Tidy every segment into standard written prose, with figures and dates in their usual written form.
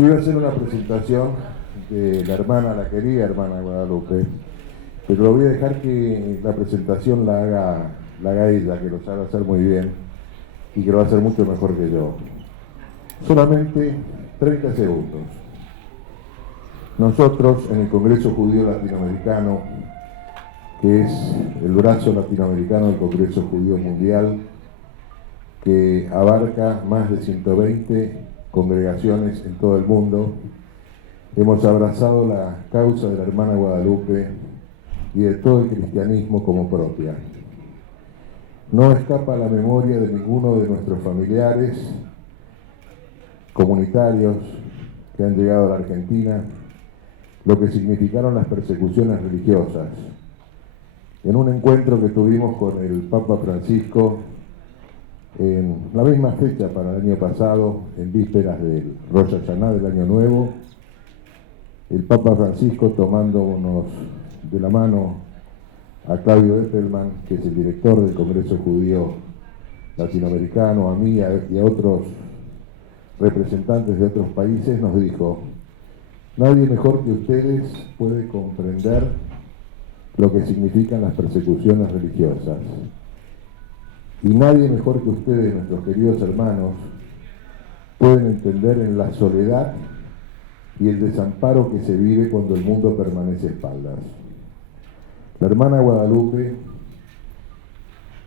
Yo iba a hacer una presentación de la querida hermana Guadalupe, pero lo voy a dejar que la presentación la haga ella, que lo sabe hacer muy bien y que lo va a hacer mucho mejor que yo. Solamente 30 segundos. Nosotros en el Congreso Judío Latinoamericano, que es el brazo latinoamericano del Congreso Judío Mundial, que abarca más de 120 congregaciones en todo el mundo, hemos abrazado la causa de la hermana Guadalupe y de todo el cristianismo como propia. No escapa a la memoria de ninguno de nuestros familiares comunitarios que han llegado a la Argentina lo que significaron las persecuciones religiosas. En un encuentro que tuvimos con el Papa Francisco en la misma fecha para el año pasado, en vísperas del Rosh Hashanah del Año Nuevo, el Papa Francisco tomándonos de la mano a Claudio Eppelman, que es el director del Congreso Judío Latinoamericano, a mí y a otros representantes de otros países, nos dijo: nadie mejor que ustedes puede comprender lo que significan las persecuciones religiosas. Y nadie mejor que ustedes, nuestros queridos hermanos, pueden entender en la soledad y el desamparo que se vive cuando el mundo permanece a espaldas. La hermana Guadalupe,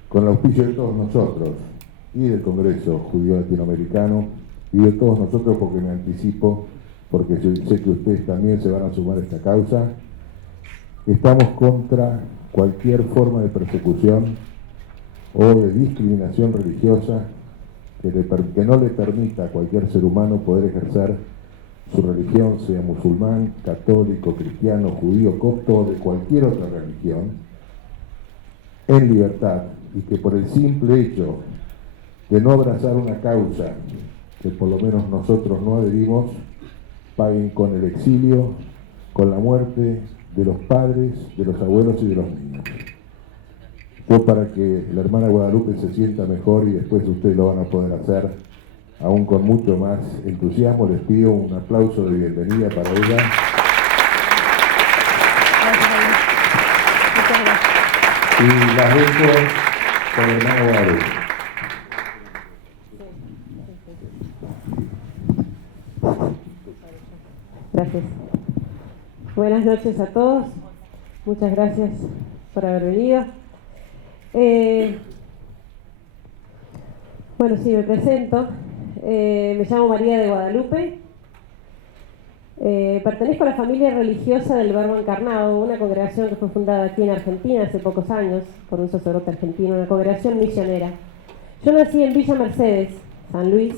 con el auspicio de todos nosotros y del Congreso Judío Latinoamericano y de todos nosotros, porque me anticipo, porque sé que ustedes también se van a sumar a esta causa, estamos contra cualquier forma de persecución o de discriminación religiosa que no le permita a cualquier ser humano poder ejercer su religión, sea musulmán, católico, cristiano, judío, copto o de cualquier otra religión, en libertad, y que por el simple hecho de no abrazar una causa que por lo menos nosotros no adherimos, paguen con el exilio, con la muerte de los padres, de los abuelos y de los niños. Yo, para que la hermana Guadalupe se sienta mejor, y después ustedes lo van a poder hacer aún con mucho más entusiasmo, les pido un aplauso de bienvenida para ella. Y las dejo con la hermana Guadalupe. Gracias. Buenas noches a todos. Muchas gracias por haber venido. Bueno, sí, me presento. Me llamo María de Guadalupe. Pertenezco a la familia religiosa del Verbo Encarnado, una congregación que fue fundada aquí en Argentina hace pocos años por un sacerdote argentino, una congregación misionera. Yo nací en Villa Mercedes, San Luis.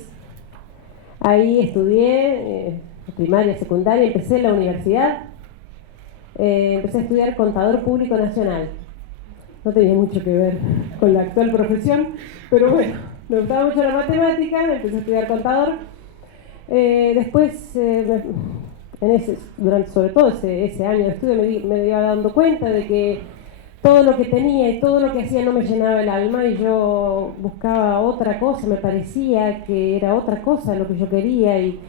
Ahí estudié primaria, secundaria, empecé en la universidad. Empecé a estudiar Contador Público Nacional. No tenía mucho que ver con la actual profesión, pero bueno, me gustaba mucho la matemática, empecé a estudiar contador. Después, durante sobre todo ese año de estudio, me iba dando cuenta de que todo lo que tenía y todo lo que hacía no me llenaba el alma, y yo buscaba otra cosa. Me parecía que era otra cosa lo que yo quería y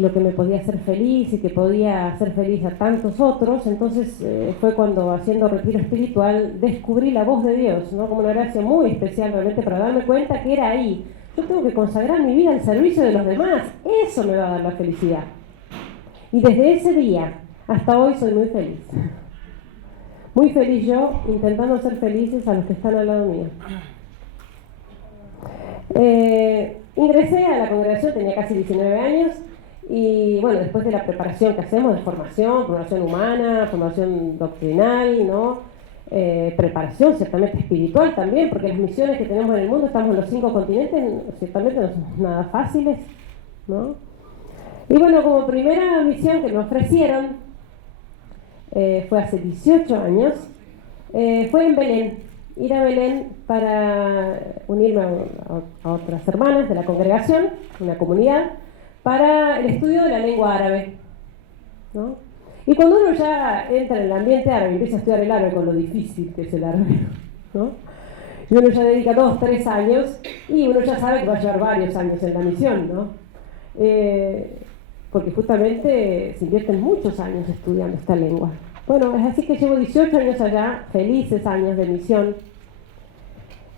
lo que me podía hacer feliz y que podía hacer feliz a tantos otros. Entonces fue cuando, haciendo retiro espiritual, descubrí la voz de Dios, ¿no? Como una gracia muy especial realmente, para darme cuenta que era ahí. Yo tengo que consagrar mi vida al servicio de los demás, eso me va a dar la felicidad. Y desde ese día hasta hoy soy muy feliz. Muy feliz yo, intentando ser felices a los que están al lado mío. Ingresé a la congregación, tenía casi 19 años. Y bueno, después de la preparación que hacemos de formación humana, formación doctrinal, ¿no? Preparación ciertamente espiritual también, porque las misiones que tenemos en el mundo, estamos en los 5 continentes, ciertamente no son nada fáciles, ¿no? Y bueno, como primera misión que me ofrecieron, fue hace 18 años, fue en Belén, ir a Belén para unirme a otras hermanas de la congregación, una comunidad, para el estudio de la lengua árabe, ¿no? Y cuando uno ya entra en el ambiente árabe y empieza a estudiar el árabe, con lo difícil que es el árabe, ¿no? Y uno ya dedica 2, 3 años, y uno ya sabe que va a llevar varios años en la misión, ¿no? porque justamente se invierten muchos años estudiando esta lengua. Bueno, es así que llevo 18 años allá, felices años de misión,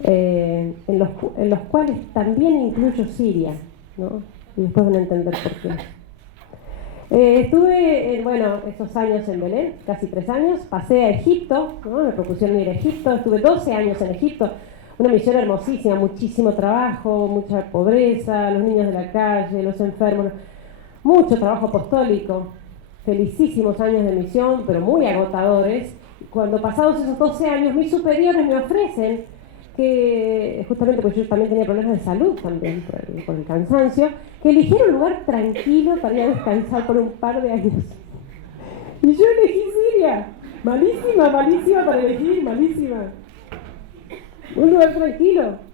en los cuales también incluyo Siria, ¿no? Y después van a entender por qué. Estuve, esos años en Belén, casi 3 años, pasé a Egipto, ¿no? Me propusieron ir a Egipto, estuve 12 años en Egipto, una misión hermosísima, muchísimo trabajo, mucha pobreza, los niños de la calle, los enfermos, mucho trabajo apostólico, felicísimos años de misión, pero muy agotadores. Cuando pasados esos 12 años, mis superiores me ofrecen que, justamente porque yo también tenía problemas de salud también por el cansancio, que eligiera un lugar tranquilo para ir a descansar por un par de años. Y yo elegí Siria. Malísima para elegir, malísima. Un lugar tranquilo.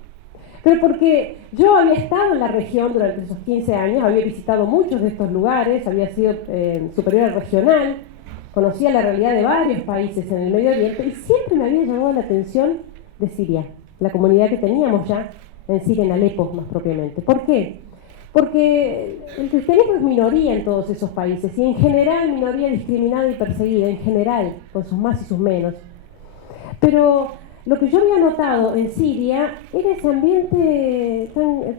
Pero porque yo había estado en la región durante esos 15 años, había visitado muchos de estos lugares, había sido superior regional, conocía la realidad de varios países en el Medio Oriente y siempre me había llamado la atención de Siria, la comunidad que teníamos ya en Siria, en Alepo más propiamente. ¿Por qué? Porque el cristianismo es minoría en todos esos países y en general minoría discriminada y perseguida, en general, con sus más y sus menos. Pero lo que yo había notado en Siria era ese ambiente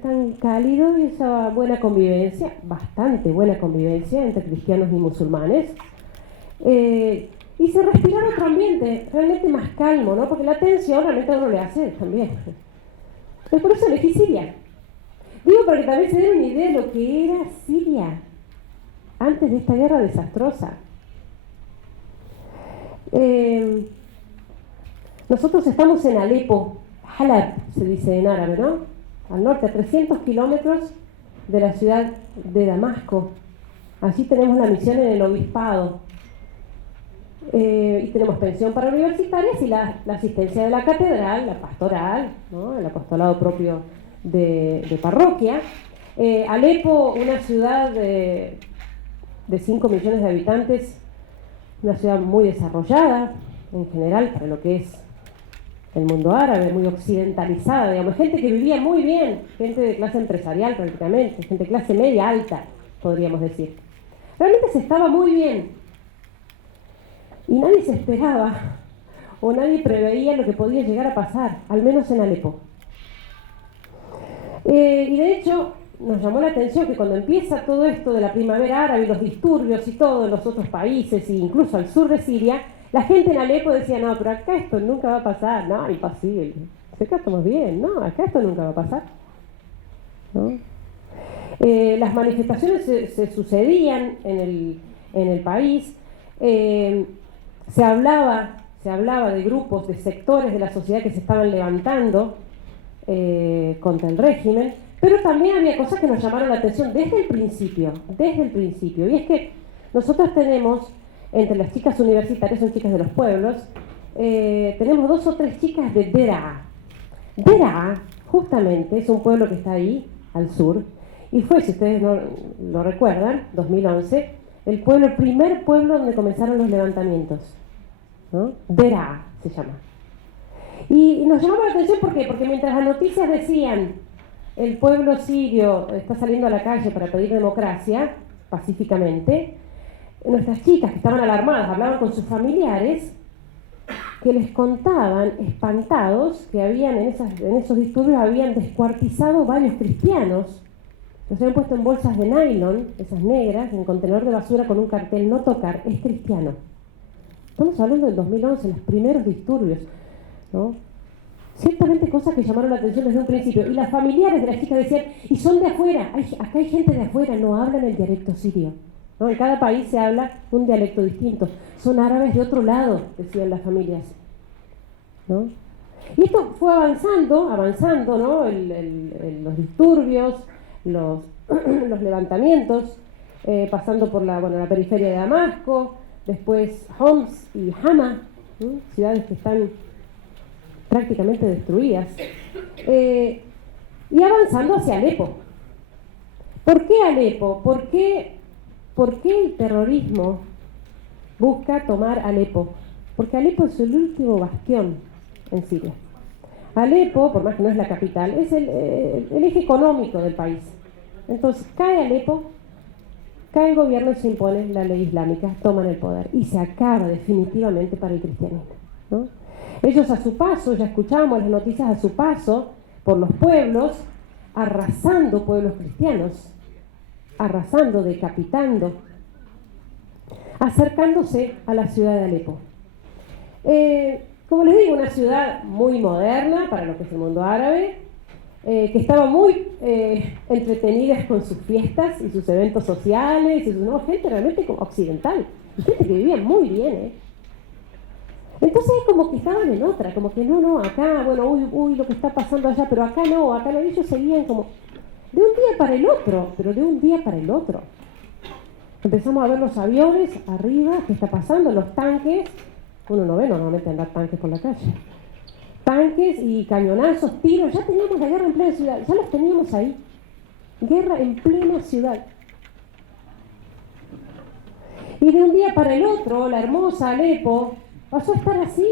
tan cálido y esa buena convivencia, bastante buena convivencia entre cristianos y musulmanes. Y se respiraba otro ambiente, realmente más calmo, ¿no? Porque la tensión realmente a uno le hace también. Entonces por eso elegí Siria. Digo para que también se den una idea de lo que era Siria antes de esta guerra desastrosa. Nosotros estamos en Alepo, Halab se dice en árabe, ¿no? Al norte, a 300 kilómetros de la ciudad de Damasco. Allí tenemos la misión en el obispado. Y tenemos pensión para universitarios y la asistencia de la catedral, la pastoral, ¿no? El apostolado propio de parroquia. Alepo, una ciudad de 5 millones de habitantes, una ciudad muy desarrollada en general para lo que es el mundo árabe, muy occidentalizada, digamos, gente que vivía muy bien, gente de clase empresarial prácticamente, gente de clase media alta, podríamos decir. Realmente se estaba muy bien. Y nadie se esperaba o nadie preveía lo que podía llegar a pasar, al menos en Alepo. Y de hecho nos llamó la atención que cuando empieza todo esto de la primavera árabe y los disturbios y todo en los otros países, e incluso al sur de Siria, la gente en Alepo decía, no, pero acá esto nunca va a pasar, no, imposible, acá estamos bien, no, acá esto nunca va a pasar, ¿no? Las manifestaciones se sucedían en el país. Se hablaba de grupos, de sectores de la sociedad que se estaban levantando contra el régimen, pero también había cosas que nos llamaron la atención desde el principio, y es que nosotros tenemos, entre las chicas universitarias, son chicas de los pueblos, tenemos 2 o 3 chicas de Deraa. Deraa, justamente, es un pueblo que está ahí, al sur, y fue, si ustedes no lo recuerdan, 2011, el primer pueblo donde comenzaron los levantamientos, ¿no? Deraa se llama. Y nos llamaba la atención, ¿por qué? Porque mientras las noticias decían el pueblo sirio está saliendo a la calle para pedir democracia, pacíficamente, nuestras chicas que estaban alarmadas hablaban con sus familiares que les contaban, espantados, que habían en esos disturbios habían descuartizado varios cristianos. Los habían puesto en bolsas de nylon, esas negras, en contenedor de basura con un cartel, no tocar, es cristiano. Estamos hablando del 2011, los primeros disturbios, ¿no? Ciertamente cosas que llamaron la atención desde un principio. Y las familiares de las chicas decían, y son de afuera, acá hay gente de afuera, no hablan el dialecto sirio, ¿no? En cada país se habla un dialecto distinto. Son árabes de otro lado, decían las familias, ¿no? Y esto fue avanzando, ¿no? Los disturbios, los levantamientos, pasando por la periferia de Damasco, después Homs y Hama, ¿no? Ciudades que están prácticamente destruidas, y avanzando hacia Alepo. ¿Por qué Alepo? ¿Por qué el terrorismo busca tomar Alepo? Porque Alepo es el último bastión en Siria. Alepo, por más que no es la capital, es el eje económico del país. Entonces cae Alepo, Cae el gobierno y se impone la ley islámica, toman el poder y se acaba definitivamente para el cristianismo, ¿no? Ellos a su paso, ya escuchábamos las noticias, a su paso por los pueblos, arrasando pueblos cristianos, arrasando, decapitando, acercándose a la ciudad de Alepo. Como les digo, una ciudad muy moderna para lo que es el mundo árabe, que estaba muy entretenida con sus fiestas y sus eventos sociales, y gente realmente occidental, gente que vivía muy bien, Entonces como que estaban en otra, como que no, acá, bueno, uy, lo que está pasando allá, pero acá no, ellos seguían como de un día para el otro, pero de un día para el otro. Empezamos a ver los aviones arriba, ¿qué está pasando? Los tanques, uno no ve normalmente andar tanques por la calle. Tanques y cañonazos, tiros, ya teníamos la guerra en plena ciudad, ya los teníamos ahí. Guerra en plena ciudad. Y de un día para el otro, la hermosa Alepo pasó a estar así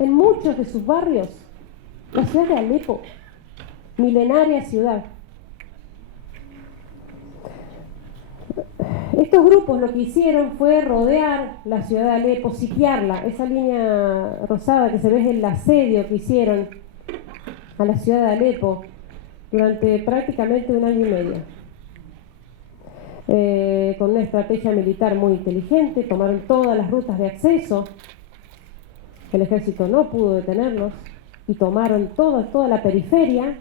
en muchos de sus barrios. La ciudad de Alepo, milenaria ciudad. Estos grupos lo que hicieron fue rodear la ciudad de Alepo, sitiarla. Esa línea rosada que se ve es el asedio que hicieron a la ciudad de Alepo durante prácticamente 1 año y medio. Con una estrategia militar muy inteligente, tomaron todas las rutas de acceso. El ejército no pudo detenerlos y tomaron toda la periferia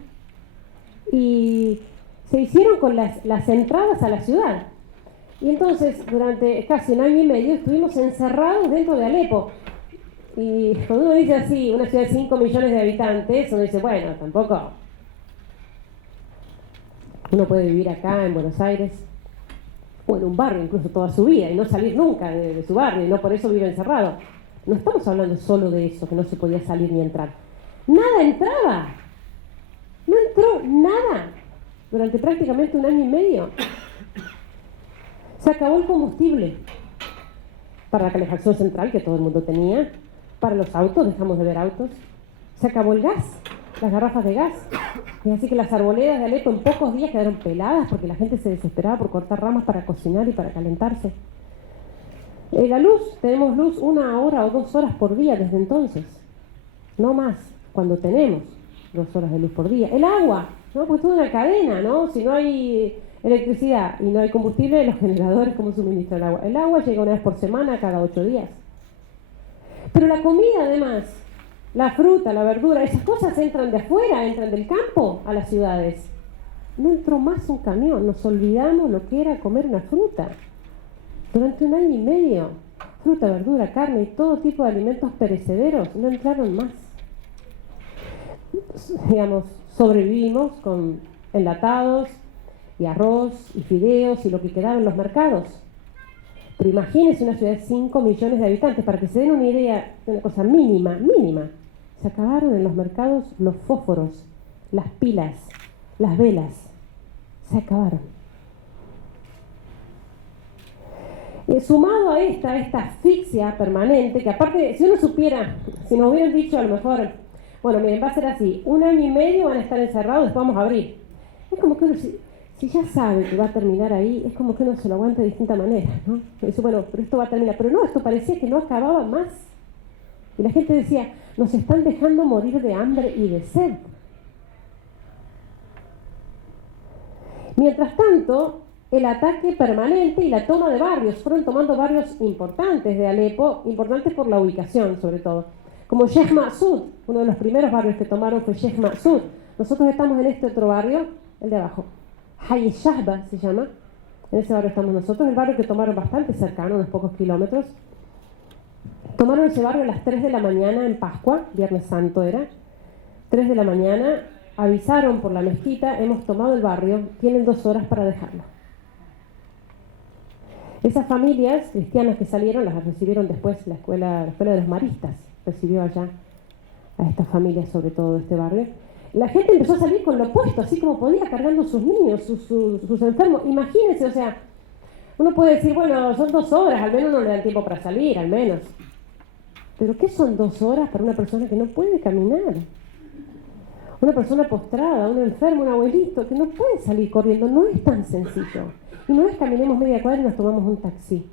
y se hicieron con las entradas a la ciudad. Y entonces, durante casi 1 año y medio, estuvimos encerrados dentro de Alepo. Y cuando uno dice así, una ciudad de 5 millones de habitantes, uno dice, bueno, tampoco. Uno puede vivir acá en Buenos Aires, o en un barrio incluso toda su vida, y no salir nunca de su barrio, y no por eso vive encerrado. No estamos hablando solo de eso, que no se podía salir ni entrar. Nada entraba. No entró nada durante prácticamente 1 año y medio. Se acabó el combustible para la calefacción central que todo el mundo tenía, para los autos, dejamos de ver autos. Se acabó el gas, las garrafas de gas. Y así que las arboledas de Alepo en pocos días quedaron peladas porque la gente se desesperaba por cortar ramas para cocinar y para calentarse. La luz, tenemos luz 1 hora o 2 horas por día desde entonces. No más, cuando tenemos 2 horas de luz por día. El agua, ¿no? Pues toda una cadena, ¿no? Si no hay electricidad y no hay combustible, los generadores, ¿cómo suministran el agua? El agua llega 1 vez por semana, cada 8 días. Pero la comida, además, la fruta, la verdura, esas cosas entran de afuera, entran del campo a las ciudades. No entró más un camión, nos olvidamos lo que era comer una fruta. Durante 1 año y medio, fruta, verdura, carne y todo tipo de alimentos perecederos no entraron más. Digamos, sobrevivimos con enlatados y arroz y fideos y lo que quedaba en los mercados. Pero imagínense una ciudad de 5 millones de habitantes, para que se den una idea, una cosa mínima. Se acabaron en los mercados los fósforos, las pilas, las velas. Se acabaron. Sumado a esta asfixia permanente, que aparte, si uno supiera, si nos hubieran dicho a lo mejor, bueno, miren, va a ser así, 1 año y medio van a estar encerrados, después vamos a abrir. Es como que uno, si ya sabe que va a terminar ahí, es como que uno se lo aguanta de distinta manera, ¿no? Dice, bueno, pero esto va a terminar. Pero no, esto parecía que no acababa más. Y la gente decía, nos están dejando morir de hambre y de sed. Mientras tanto, el ataque permanente y la toma de barrios, fueron tomando barrios importantes de Alepo, importantes por la ubicación sobre todo, como Sheikh Masud. Uno de los primeros barrios que tomaron fue Sheikh Masud. Nosotros estamos en este otro barrio, el de abajo, Hay Shahba se llama, en ese barrio estamos nosotros, el barrio que tomaron bastante cercano, unos pocos kilómetros. Tomaron ese barrio a las 3 de la mañana en Pascua, Viernes Santo era, 3 de la mañana, avisaron por la mezquita, hemos tomado el barrio, tienen 2 horas para dejarlo. Esas familias cristianas que salieron las recibieron después la escuela de los maristas, recibió allá a estas familias, sobre todo de este barrio. La gente empezó a salir con lo opuesto, así como podía, cargando sus niños, sus enfermos. Imagínense, o sea, uno puede decir, bueno, son 2 horas, al menos no le dan tiempo para salir, al menos. Pero ¿qué son 2 horas para una persona que no puede caminar? Una persona postrada, un enfermo, un abuelito, que no puede salir corriendo, no es tan sencillo. Y no es caminemos media cuadra y nos tomamos un taxi.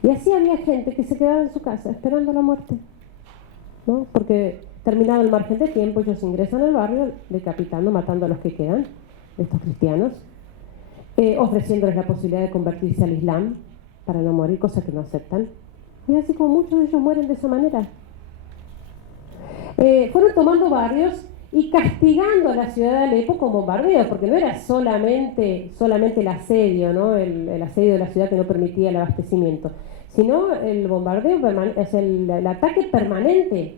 Y así había gente que se quedaba en su casa esperando la muerte, ¿no? Porque terminado el margen de tiempo, ellos ingresan al barrio decapitando, matando a los que quedan, de estos cristianos, ofreciéndoles la posibilidad de convertirse al Islam para no morir, cosa que no aceptan. Y así como muchos de ellos mueren de esa manera. Fueron tomando barrios y castigando a la ciudad de Alepo con bombardeos, porque no era solamente el asedio, ¿no? El asedio de la ciudad que no permitía el abastecimiento, sino el bombardeo, es el ataque permanente.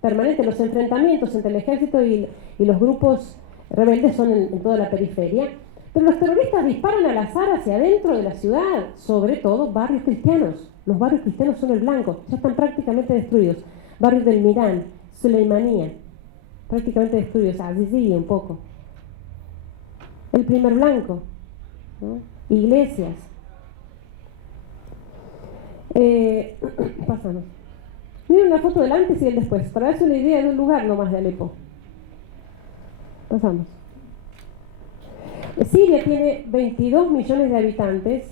Los enfrentamientos entre el ejército y los grupos rebeldes son en toda la periferia, pero los terroristas disparan al azar hacia adentro de la ciudad, sobre todo barrios cristianos. Los barrios cristianos son el blanco, ya están prácticamente destruidos. Barrios del Mirán, Suleimanía, prácticamente destruidos, Azizí un poco. El primer blanco, ¿no? Iglesias. Pasamos. Miren una foto del antes y del después, para darse una idea de un lugar nomás de Alepo. Pasamos. Siria tiene 22 millones de habitantes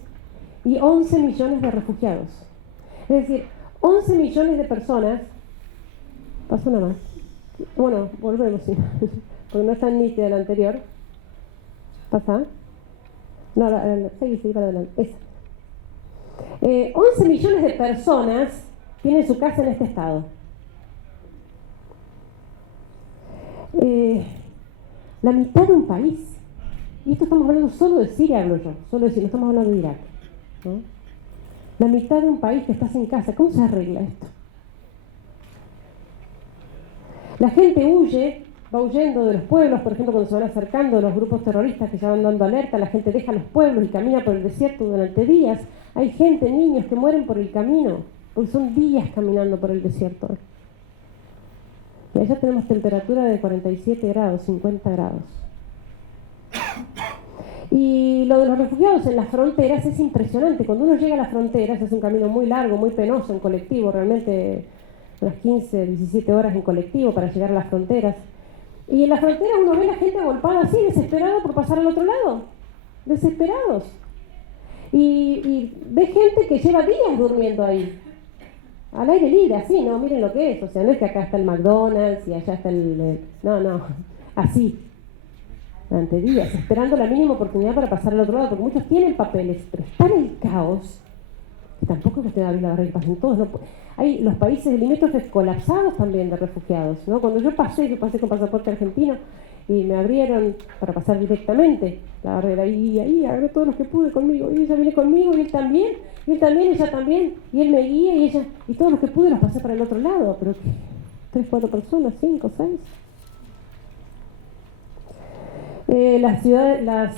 y 11 millones de refugiados. Es decir, 11 millones de personas. Pasa una más. Bueno, volvemos, sí, porque no es tan nítida la anterior. Pasa. No, seguí para adelante. Esa. 11 millones de personas tienen su casa en este estado. La mitad de un país. Y esto estamos hablando solo de Siria, hablo yo. Solo de Siria, no estamos hablando de Irak, ¿no? La mitad de un país que está sin casa. ¿Cómo se arregla esto? La gente va huyendo de los pueblos, por ejemplo, cuando se van acercando los grupos terroristas que ya van dando alerta, la gente deja los pueblos y camina por el desierto durante días. Hay gente, niños que mueren por el camino, porque son días caminando por el desierto. Y allá tenemos temperatura de 47 grados, 50 grados. Y lo de los refugiados en las fronteras es impresionante. Cuando uno llega a las fronteras es un camino muy largo, muy penoso en colectivo, realmente unas 15, 17 horas en colectivo para llegar a las fronteras. Y en las fronteras uno ve a la gente agolpada así, desesperada por pasar al otro lado. Desesperados. Y ve gente que lleva días durmiendo ahí. Al aire libre, así, ¿no? Miren lo que es. O sea, no es que acá está el McDonald's y allá está no, así. Durante días, esperando la mínima oportunidad para pasar al otro lado, porque muchos tienen papeles, pero está en el caos, que tampoco es cuestión de abrir la barrera y pasen todos. No, hay los países limítrofes colapsados también de refugiados, ¿no? Cuando yo pasé con pasaporte argentino y me abrieron para pasar directamente la barrera, y ahí agarré todos los que pude conmigo, y ella viene conmigo, y él también, ella también, y él me guía, y todos los que pude los pasé para el otro lado, pero 3, 4 personas, 5, 6. Las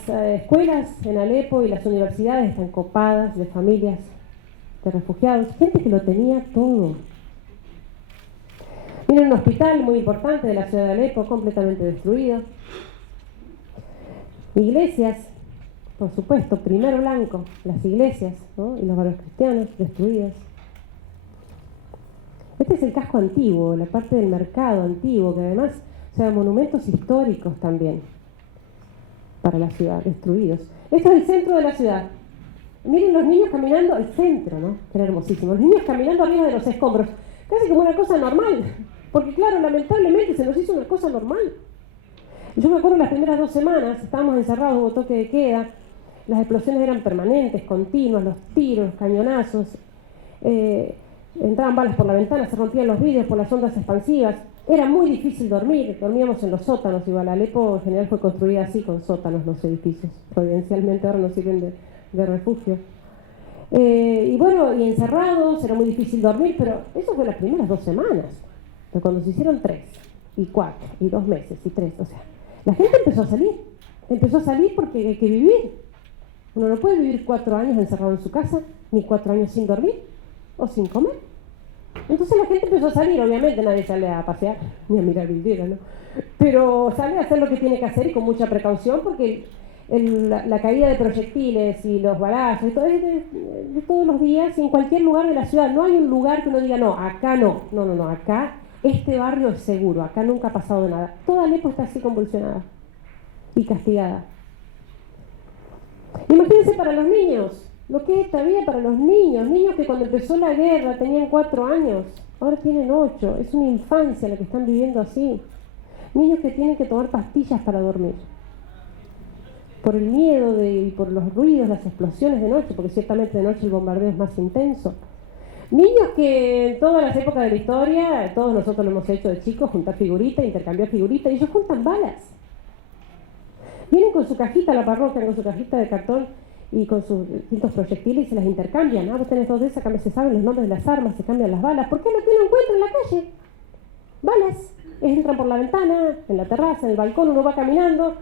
escuelas en Alepo y las universidades están copadas de familias de refugiados, gente que lo tenía todo. Miren, un hospital muy importante de la ciudad de Alepo completamente destruido. Iglesias, por supuesto, primer blanco, las iglesias, ¿no? Y los barrios cristianos destruidos. Este es el casco antiguo, la parte del mercado antiguo, que además, o sea, monumentos históricos también para la ciudad, destruidos. Esto es el centro de la ciudad. Miren los niños caminando, el centro, ¿no? Que era hermosísimo. Los niños caminando arriba de los escombros, casi como una cosa normal, porque claro, lamentablemente se nos hizo una cosa normal. Yo me acuerdo las primeras 2 semanas, estábamos encerrados, hubo toque de queda, las explosiones eran permanentes, continuas, los tiros, los cañonazos, entraban balas por la ventana, se rompían los vidrios por las ondas expansivas. Era muy difícil dormir, dormíamos en los sótanos, igual Alepo en general fue construida así, con sótanos los edificios, providencialmente ahora nos sirven de refugio. Y bueno, y encerrados, era muy difícil dormir, pero eso fue las primeras 2 semanas. Pero cuando se hicieron 3, y 4, y 2 meses, y 3, o sea, la gente empezó a salir porque hay que vivir. Uno no puede vivir 4 años encerrado en su casa, ni 4 años sin dormir, o sin comer. Entonces la gente empezó a salir, obviamente nadie sale a pasear, ni a mirar vidrieras, ¿no? Pero sale a hacer lo que tiene que hacer y con mucha precaución, porque la caída de proyectiles y los balazos y todo es de todos los días y en cualquier lugar de la ciudad. No hay un lugar que uno diga, no, acá no, acá este barrio es seguro, acá nunca ha pasado nada. Toda Alepo está así convulsionada y castigada. Imagínense para los niños, lo que es esta vida para los niños que cuando empezó la guerra tenían 4 años, ahora tienen 8, es una infancia la que están viviendo así. Niños que tienen que tomar pastillas para dormir, por el miedo y por los ruidos, las explosiones de noche, porque ciertamente de noche el bombardeo es más intenso. Niños que en todas las épocas de la historia, todos nosotros lo hemos hecho de chicos, juntar figuritas, intercambiar figuritas, y ellos juntan balas. Vienen con su cajita a la parroquia, con su cajita de cartón y con sus distintos proyectiles y se las intercambian. Vos tenés 2 de esas, se saben los nombres de las armas, se cambian las balas. ¿Por qué lo que uno encuentra en la calle? Balas. Entran por la ventana, en la terraza, en el balcón, uno va caminando.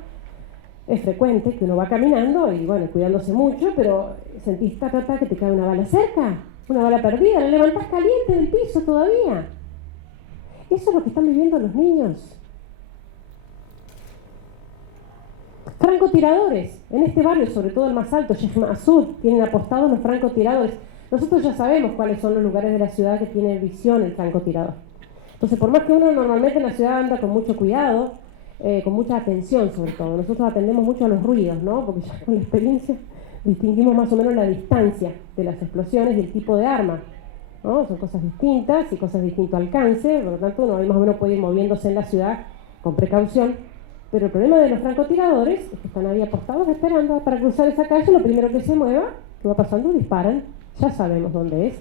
Es frecuente que uno va caminando y bueno, cuidándose mucho, pero sentís que te cae una bala cerca, una bala perdida, la levantás caliente del piso todavía. Eso es lo que están viviendo los niños. Francotiradores, en este barrio, sobre todo el más alto, Sheikh Masud, tienen apostados los francotiradores. Nosotros ya sabemos cuáles son los lugares de la ciudad que tiene visión el francotirador. Entonces, por más que uno normalmente en la ciudad anda con mucho cuidado, con mucha atención sobre todo, nosotros atendemos mucho a los ruidos, ¿no? Porque ya con la experiencia distinguimos más o menos la distancia de las explosiones y el tipo de arma, ¿no? Son cosas distintas y cosas de distinto alcance, por lo tanto uno ahí más o menos puede ir moviéndose en la ciudad con precaución. Pero el problema de los francotiradores es que están ahí apostados esperando para cruzar esa calle, lo primero que se mueva, que va pasando, disparan, ya sabemos dónde es.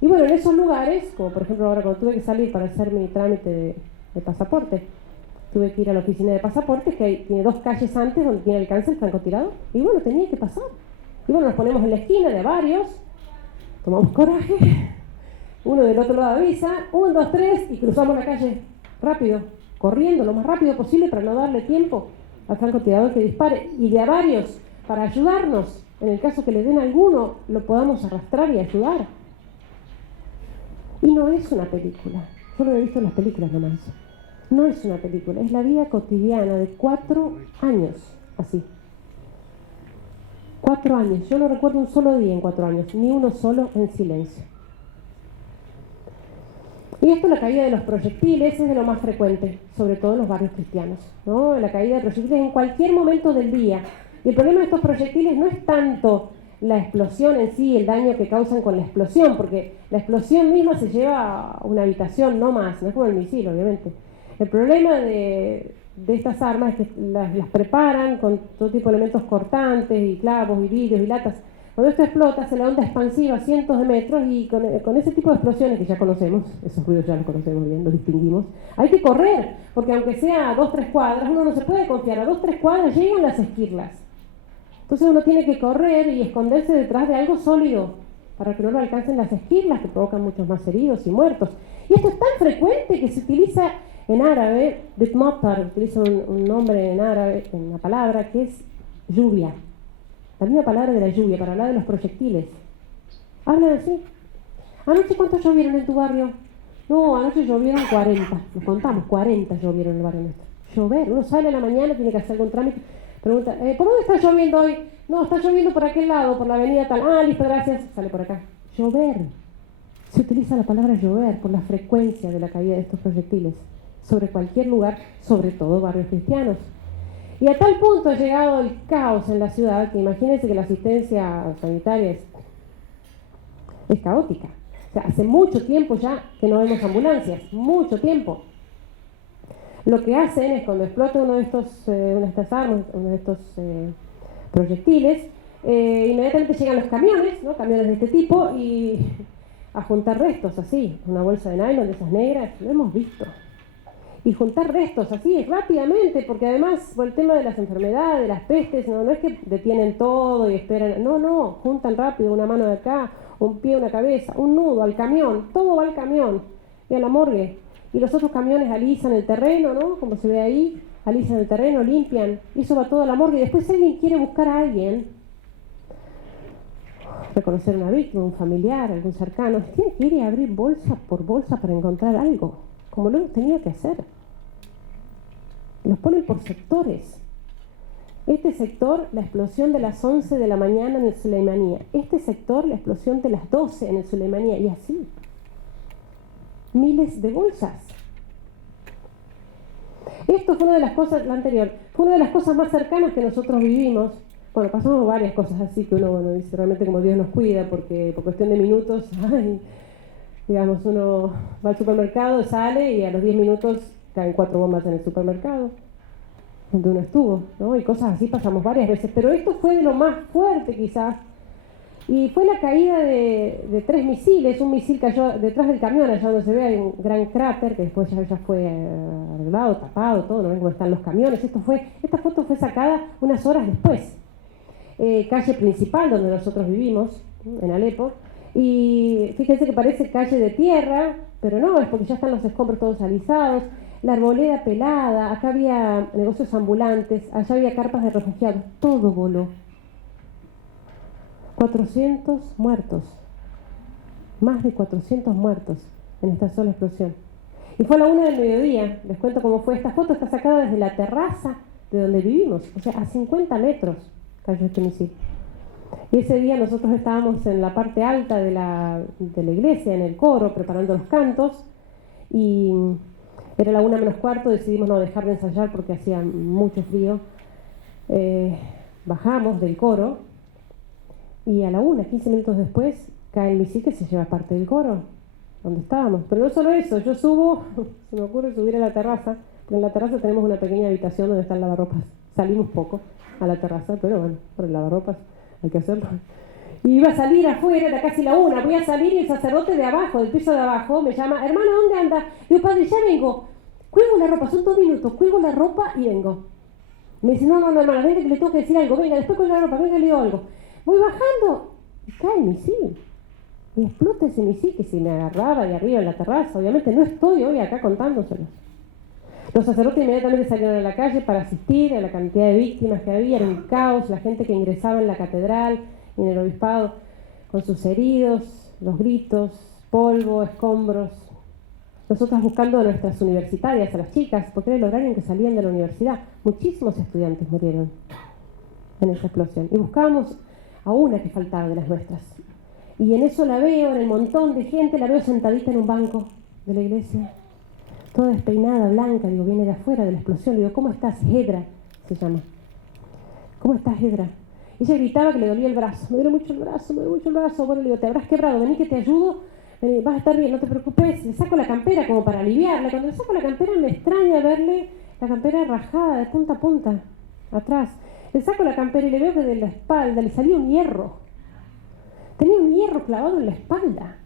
Y bueno, en esos lugares, como por ejemplo ahora cuando tuve que salir para hacer mi trámite de pasaporte, tuve que ir a la oficina de pasaportes, que tiene 2 calles antes donde tiene alcance el francotirador, y bueno, tenía que pasar. Y bueno, nos ponemos en la esquina de varios, tomamos coraje, uno del otro lado avisa, 1, 2, 3, y cruzamos la calle rápido, corriendo lo más rápido posible para no darle tiempo al francotirador que dispare, y de a varios, para ayudarnos, en el caso que le den a alguno, lo podamos arrastrar y ayudar. Y no es una película, yo lo he visto en las películas nomás. No es una película, es la vida cotidiana de 4 años, así. 4 años, yo no recuerdo un solo día en 4 años, ni uno solo en silencio. Y esto, la caída de los proyectiles, es de lo más frecuente, sobre todo en los barrios cristianos, ¿no? La caída de proyectiles en cualquier momento del día. Y el problema de estos proyectiles no es tanto la explosión en sí, el daño que causan con la explosión, porque la explosión misma se lleva a una habitación, no más, no es como el misil, obviamente. El problema de estas armas es que las preparan con todo tipo de elementos cortantes y clavos y vidrios y latas. Cuando esto explota, hace la onda expansiva a cientos de metros y con ese tipo de explosiones que ya conocemos, esos ruidos ya los conocemos bien, los distinguimos, hay que correr, porque aunque sea a 2, 3 cuadras, uno no se puede confiar, a 2, 3 cuadras llegan las esquirlas. Entonces uno tiene que correr y esconderse detrás de algo sólido para que no lo alcancen las esquirlas que provocan muchos más heridos y muertos. Y esto es tan frecuente que se utiliza en árabe, bitmatar, utiliza un nombre en árabe, en una palabra que es lluvia. La misma palabra de la lluvia, para hablar de los proyectiles. Hablan así. ¿Anoche cuántos llovieron en tu barrio? No, anoche llovieron 40. Nos contamos, 40 llovieron en el barrio nuestro. Llover, uno sale a la mañana, tiene que hacer algún trámite. Pregunta, ¿por dónde está lloviendo hoy? No, está lloviendo por aquel lado, por la avenida tal. Ah, listo, gracias. Sale por acá. Llover. Se utiliza la palabra llover por la frecuencia de la caída de estos proyectiles sobre cualquier lugar, sobre todo barrios cristianos. Y a tal punto ha llegado el caos en la ciudad que imagínense que la asistencia sanitaria es caótica. O sea, hace mucho tiempo ya que no vemos ambulancias, mucho tiempo. Lo que hacen es cuando explota una de estas armas, uno de estos proyectiles, inmediatamente llegan los camiones, ¿no? Camiones de este tipo, y a juntar restos así, una bolsa de nylon de esas negras, lo hemos visto. Y juntar restos así rápidamente, porque además por el tema de las enfermedades, de las pestes, no es que detienen todo y esperan, no, juntan rápido una mano de acá, un pie, una cabeza, un nudo al camión, todo va al camión y a la morgue. Y los otros camiones alisan el terreno, ¿no? Como se ve ahí, alisan el terreno, limpian, y eso va todo a la morgue. Y después si alguien quiere buscar a alguien, reconocer una víctima, un familiar, algún cercano, tiene que ir y abrir bolsa por bolsa para encontrar algo, como lo hemos tenido que hacer. Los ponen por sectores. Este sector, la explosión de las 11 de la mañana en el Suleimanía. Este sector, la explosión de las 12 en el Suleimanía. Y así. Miles de bolsas. Esto fue una de las cosas, la anterior, fue una de las cosas más cercanas que nosotros vivimos Bueno, pasamos varias cosas así que uno, bueno, dice realmente como Dios nos cuida, porque por cuestión de minutos, ay, digamos, uno va al supermercado, sale y a los 10 minutos caen 4 bombas en el supermercado donde uno estuvo, ¿no? Y cosas así pasamos varias veces, pero esto fue de lo más fuerte quizás, y fue la caída de 3 misiles. Un misil cayó detrás del camión, allá donde se ve hay un gran cráter que después ya fue arreglado, tapado, todo, no ven cómo están los camiones. Esta foto fue sacada unas horas después, calle principal donde nosotros vivimos, en Alepo, y fíjense que parece calle de tierra, pero no, es porque ya están los escombros todos alisados, la arboleda pelada, acá había negocios ambulantes, allá había carpas de refugiados, todo voló. 400 muertos, más de 400 muertos en esta sola explosión. Y fue a la 1 del mediodía, les cuento cómo fue. Esta foto está sacada desde la terraza de donde vivimos, o sea, a 50 metros cayó este misil. Y ese día nosotros estábamos en la parte alta de la iglesia, en el coro, preparando los cantos, y era la 1 menos cuarto, decidimos no dejar de ensayar porque hacía mucho frío. Bajamos del coro, y a la 1, 15 minutos después, cae el misil que se lleva parte del coro, donde estábamos. Pero no solo eso, yo subo, se me ocurre subir a la terraza, porque en la terraza tenemos una pequeña habitación donde está el lavarropas. Salimos poco a la terraza, pero bueno, por el lavarropas hay que hacerlo. Y iba a salir afuera, era casi la 1, voy a salir y el sacerdote de abajo, del piso de abajo, me llama: hermano, ¿dónde anda? Digo: padre, ya vengo. Cuelgo la ropa, son 2 minutos, cuelgo la ropa y vengo. Me dice: no, hermana, venga que le tengo que decir algo, venga, después cuelgo la ropa, venga, le digo algo. Voy bajando y cae el misil. Y explota ese misil que se me agarraba ahí arriba en la terraza. Obviamente no estoy hoy acá contándoselos. Los sacerdotes inmediatamente salieron a la calle para asistir a la cantidad de víctimas que había. Era un caos, la gente que ingresaba en la catedral y en el obispado con sus heridos, los gritos, polvo, escombros. Nosotros buscando a nuestras universitarias, a las chicas, porque era el horario en que salían de la universidad. Muchísimos estudiantes murieron en esa explosión. Y buscábamos a una que faltaba de las nuestras. Y en eso la veo, en el montón de gente, la veo sentadita en un banco de la iglesia, toda despeinada, blanca. Digo: viene de afuera de la explosión. Digo: ¿cómo estás? Hedra se llama. ¿Cómo estás, Hedra? Ella gritaba que le dolía el brazo. Me duele mucho el brazo, me duele mucho el brazo. Bueno, le digo: te habrás quebrado, vení que te ayudo, vení, vas a estar bien, no te preocupes. Le saco la campera como para aliviarla. Cuando le saco la campera me extraña verle la campera rajada de punta a punta, atrás. Le saco la campera y le veo que de la espalda le salía un hierro. Tenía un hierro clavado en la espalda.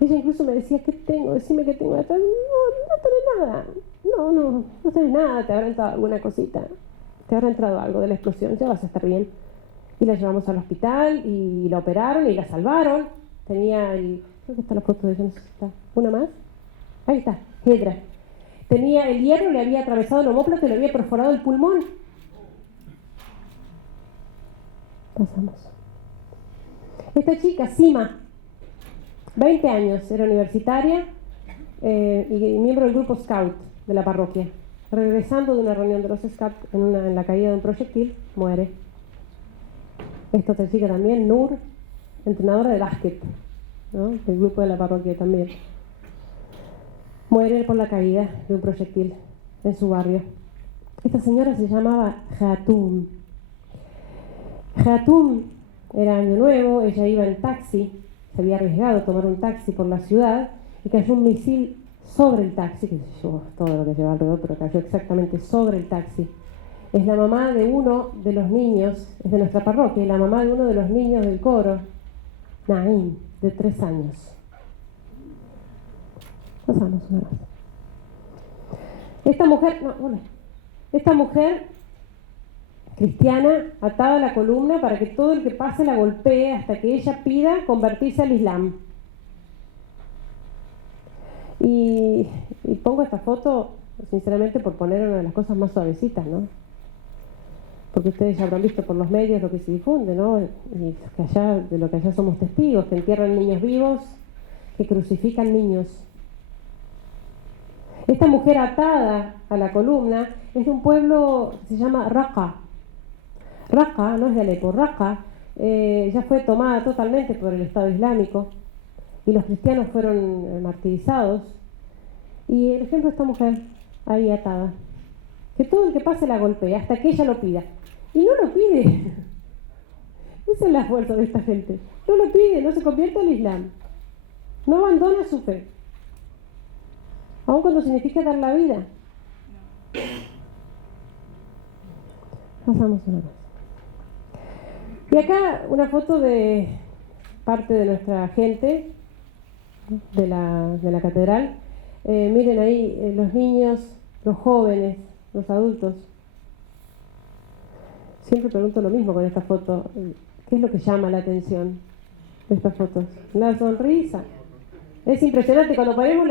Ella incluso me decía: ¿qué tengo? Decime qué tengo atrás. No tenés nada. No tenés nada. Te habrá entrado alguna cosita. Te habrá entrado algo de la explosión. Ya vas a estar bien. Y la llevamos al hospital y la operaron y la salvaron. Tenía creo que está la foto de ella, no sé si está. ¿Una más? Ahí está, Hedra. Tenía el hierro, le había atravesado el omóplato y le había perforado el pulmón. Pasamos. Esta chica, Sima, 20 años, era universitaria y miembro del grupo Scout de la parroquia. Regresando de una reunión de los Scouts en la caída de un proyectil, muere. Esta otra chica también, Nur, entrenadora de básquet, ¿no?, del grupo de la parroquia también. Muere por la caída de un proyectil en su barrio. Esta señora se llamaba Hatum. Hatum era año nuevo, ella iba en taxi, se había arriesgado a tomar un taxi por la ciudad y cayó un misil sobre el taxi, que se llevó todo lo que llevaba alrededor, pero cayó exactamente sobre el taxi. Es la mamá de uno de los niños, es de nuestra parroquia, y la mamá de uno de los niños del coro, Naim, de 3 años. Pasamos una vez. Esta mujer cristiana, atada a la columna para que todo el que pase la golpee hasta que ella pida convertirse al Islam. Y pongo esta foto, sinceramente, por poner una de las cosas más suavecitas, ¿no? Porque ustedes ya habrán visto por los medios lo que se difunde, ¿no? Y de lo que allá somos testigos, que entierran niños vivos, que crucifican niños. Esta mujer atada a la columna es de un pueblo que se llama Raqqa. Raqqa, no es de Alepo, Raqqa ya fue tomada totalmente por el Estado Islámico y los cristianos fueron martirizados. Y el ejemplo de esta mujer ahí atada. que todo el que pase la golpee hasta que ella lo pida. Y no lo pide. Esa es la fuerza de esta gente. No lo pide, no se convierte al Islam. No abandona su fe. Aun cuando significa dar la vida. Pasamos una vez. Y acá una foto de parte de nuestra gente de la catedral. Miren ahí los niños, los jóvenes, los adultos. Siempre pregunto lo mismo con esta foto. ¿Qué es lo que llama la atención de estas fotos? La sonrisa. Es impresionante, cuando ponemos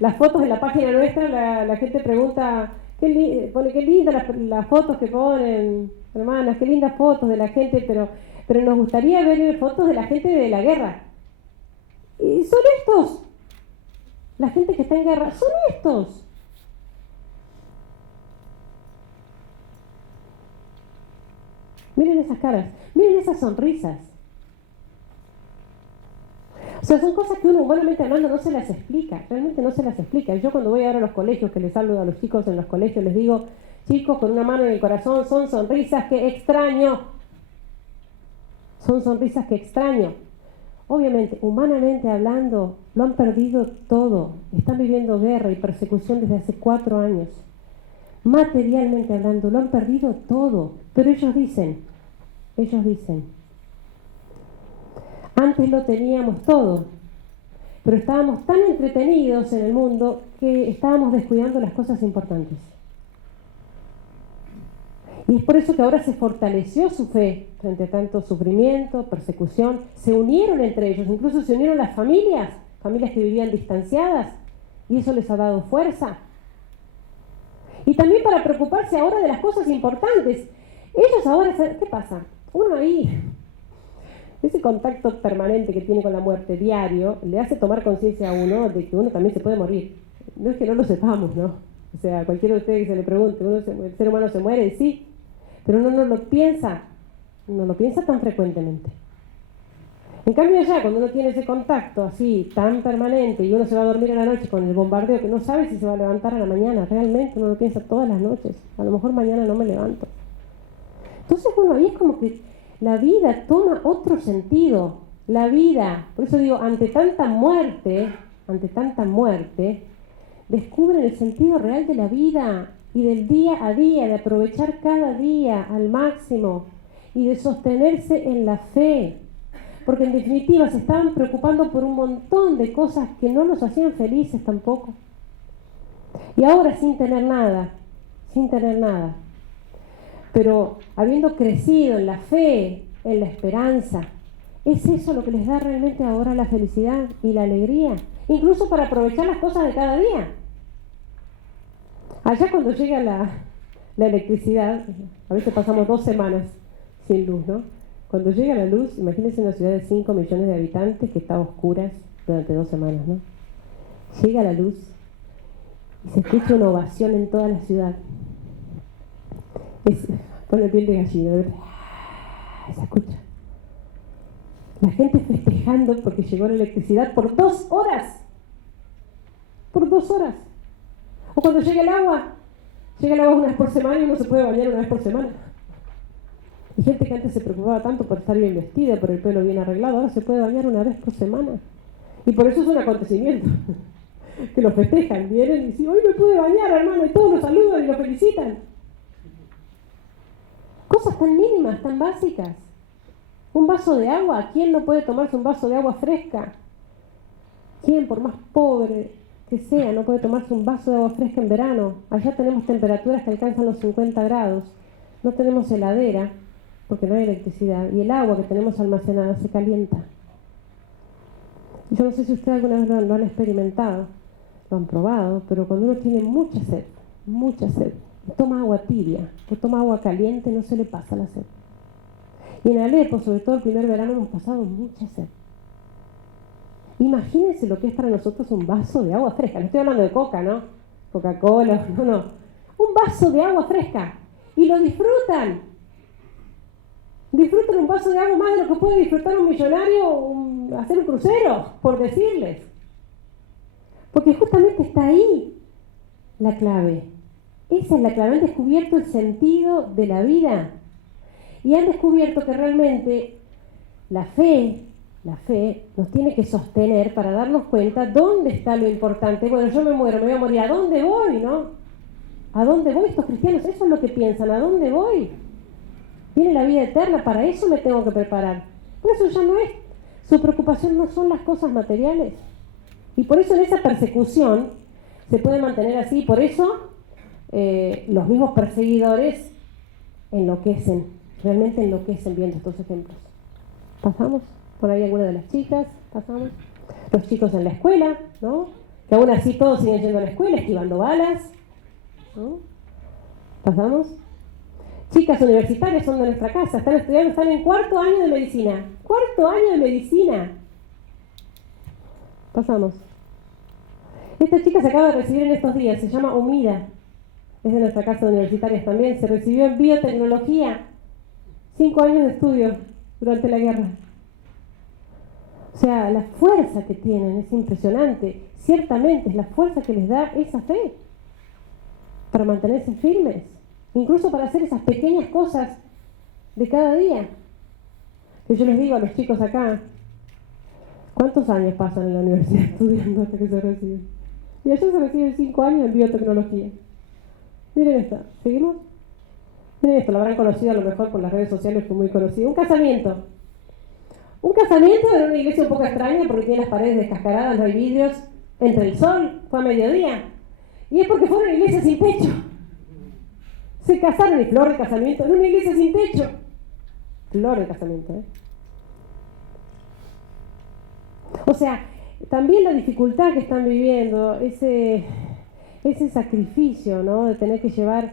las fotos en la página nuestra, la gente pregunta, qué lindas las fotos que ponen, hermanas, qué lindas fotos de la gente, pero nos gustaría ver fotos de la gente de la guerra. Y son estos. La gente que está en guerra, son estos. Miren esas caras, miren esas sonrisas. O sea, son cosas que uno humanamente hablando no se las explica, realmente no se las explica. Yo cuando voy ahora a los colegios, que les saludo a los chicos en los colegios, les digo, chicos, con una mano en el corazón, son sonrisas que extraño. Son sonrisas que extraño. Obviamente, humanamente hablando, lo han perdido todo. Están viviendo guerra y persecución desde hace 4 años. Materialmente hablando, lo han perdido todo. Pero ellos dicen, antes lo teníamos todo, pero estábamos tan entretenidos en el mundo que estábamos descuidando las cosas importantes. Y es por eso que ahora se fortaleció su fe frente a tanto sufrimiento, persecución. Se unieron entre ellos, incluso se unieron las familias que vivían distanciadas, y eso les ha dado fuerza. Y también para preocuparse ahora de las cosas importantes. Ellos ahora, ¿qué pasa? Uno ahí, ese contacto permanente que tiene con la muerte diario, le hace tomar conciencia a uno de que uno también se puede morir. No es que no lo sepamos, ¿no? O sea, cualquiera de ustedes que se le pregunte, el ser humano se muere, sí, pero uno no lo piensa tan frecuentemente. En cambio allá, cuando uno tiene ese contacto así, tan permanente, y uno se va a dormir en la noche con el bombardeo, que no sabe si se va a levantar a la mañana, realmente uno lo piensa todas las noches, a lo mejor mañana no me levanto. Entonces, bueno, ahí es como que la vida toma otro sentido. La vida, por eso digo, ante tanta muerte, descubren el sentido real de la vida y del día a día, de aprovechar cada día al máximo y de sostenerse en la fe. Porque en definitiva se estaban preocupando por un montón de cosas que no los hacían felices tampoco. Y ahora sin tener nada. Pero habiendo crecido en la fe, en la esperanza, es eso lo que les da realmente ahora la felicidad y la alegría, incluso para aprovechar las cosas de cada día. Allá cuando llega la electricidad, a veces pasamos 2 semanas sin luz, ¿no? Cuando llega la luz, imagínense una ciudad de 5 millones de habitantes que está a oscuras durante 2 semanas, ¿no? Llega la luz y se escucha una ovación en toda la ciudad. Pone piel de gallina, ¿verdad? Se escucha. La gente festejando porque llegó la electricidad por 2 horas. Por 2 horas. O cuando llega el agua una vez por semana y uno se puede bañar una vez por semana. Y gente que antes se preocupaba tanto por estar bien vestida, por el pelo bien arreglado, ahora se puede bañar una vez por semana. Y por eso es un acontecimiento. Que lo festejan, vienen y dicen, hoy me pude bañar, hermano, y todos lo saludan y lo felicitan. Cosas tan mínimas, tan básicas. Un vaso de agua, ¿quién no puede tomarse un vaso de agua fresca? ¿Quién, por más pobre que sea, no puede tomarse un vaso de agua fresca en verano? Allá tenemos temperaturas que alcanzan los 50 grados. No tenemos heladera, porque no hay electricidad. Y el agua que tenemos almacenada se calienta. Yo no sé si ustedes alguna vez lo han experimentado, lo han probado, pero cuando uno tiene mucha sed, toma agua tibia, o toma agua caliente, no se le pasa la sed. Y en Alepo, sobre todo el primer verano, hemos pasado mucha sed. Imagínense lo que es para nosotros un vaso de agua fresca. No estoy hablando de coca, ¿no? Coca-Cola, no. Un vaso de agua fresca. Y lo disfrutan. Disfrutan un vaso de agua más de lo que puede disfrutar un millonario hacer un crucero, por decirles. Porque justamente está ahí la clave. Esa es la clave, han descubierto el sentido de la vida y han descubierto que realmente la fe nos tiene que sostener para darnos cuenta dónde está lo importante. Bueno, yo me muero, me voy a morir, ¿a dónde voy, no? ¿A dónde voy? Estos cristianos, eso es lo que piensan, ¿a dónde voy? Viene la vida eterna, para eso me tengo que preparar. Por eso ya no es, su preocupación no son las cosas materiales. Y por eso en esa persecución se puede mantener así, por eso los mismos perseguidores enloquecen, realmente enloquecen viendo estos ejemplos. ¿Pasamos? Por ahí alguna de las chicas, pasamos. Los chicos en la escuela, ¿no? Que aún así todos siguen yendo a la escuela, esquivando balas, ¿no? ¿Pasamos? Chicas universitarias son de nuestra casa, están estudiando, están en cuarto año de medicina. ¡Cuarto año de medicina! Pasamos. Esta chica se acaba de recibir en estos días, se llama Humida. Es de nuestra casa de universitarias también. Se recibió en biotecnología. 5 años de estudio durante la guerra. O sea, la fuerza que tienen es impresionante. Ciertamente es la fuerza que les da esa fe para mantenerse firmes, incluso para hacer esas pequeñas cosas de cada día. Que yo les digo a los chicos acá, ¿cuántos años pasan en la universidad estudiando hasta que se reciben? Y ellos se reciben 5 años en biotecnología. Miren esto, ¿seguimos? Miren esto, lo habrán conocido a lo mejor por las redes sociales, fue muy conocido. Un casamiento. Un casamiento en una iglesia un poco extraña porque tiene las paredes descascaradas, no hay vidrios, entre el sol, fue a mediodía. Y es porque fue una iglesia sin techo. Se casaron y flor de casamiento en una iglesia sin techo. Flor de casamiento, ¿eh? O sea, también la dificultad que están viviendo, ese sacrificio, ¿no? De tener que llevar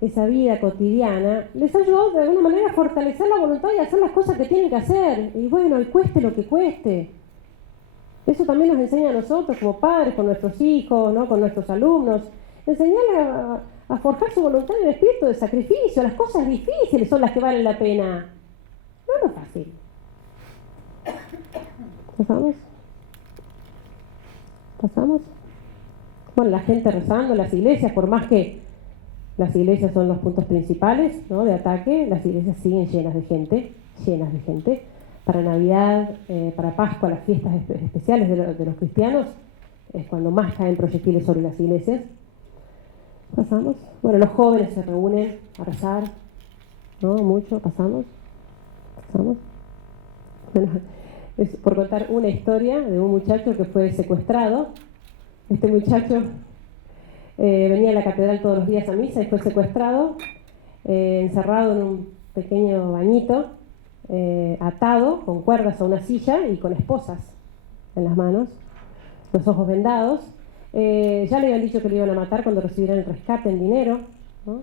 esa vida cotidiana, les ayudó de alguna manera a fortalecer la voluntad y a hacer las cosas que tienen que hacer. Y bueno, y cueste lo que cueste. Eso también nos enseña a nosotros como padres, con nuestros hijos, ¿no? Con nuestros alumnos. Enseñarles a forjar su voluntad en el espíritu de sacrificio. Las cosas difíciles son las que valen la pena. No es fácil. ¿Pasamos? ¿Pasamos? Bueno, la gente rezando en las iglesias, por más que las iglesias son los puntos principales, ¿no? De ataque, las iglesias siguen llenas de gente. Para Navidad, para Pascua, las fiestas especiales de los cristianos, es cuando más caen proyectiles sobre las iglesias. ¿Pasamos? Bueno, los jóvenes se reúnen a rezar, ¿no? Mucho, ¿pasamos? Bueno, es por contar una historia de un muchacho que fue secuestrado. Este muchacho venía a la catedral todos los días a misa y fue secuestrado, encerrado en un pequeño bañito, atado con cuerdas a una silla y con esposas en las manos, los ojos vendados. Ya le habían dicho que le iban a matar cuando recibieran el rescate en dinero, ¿no?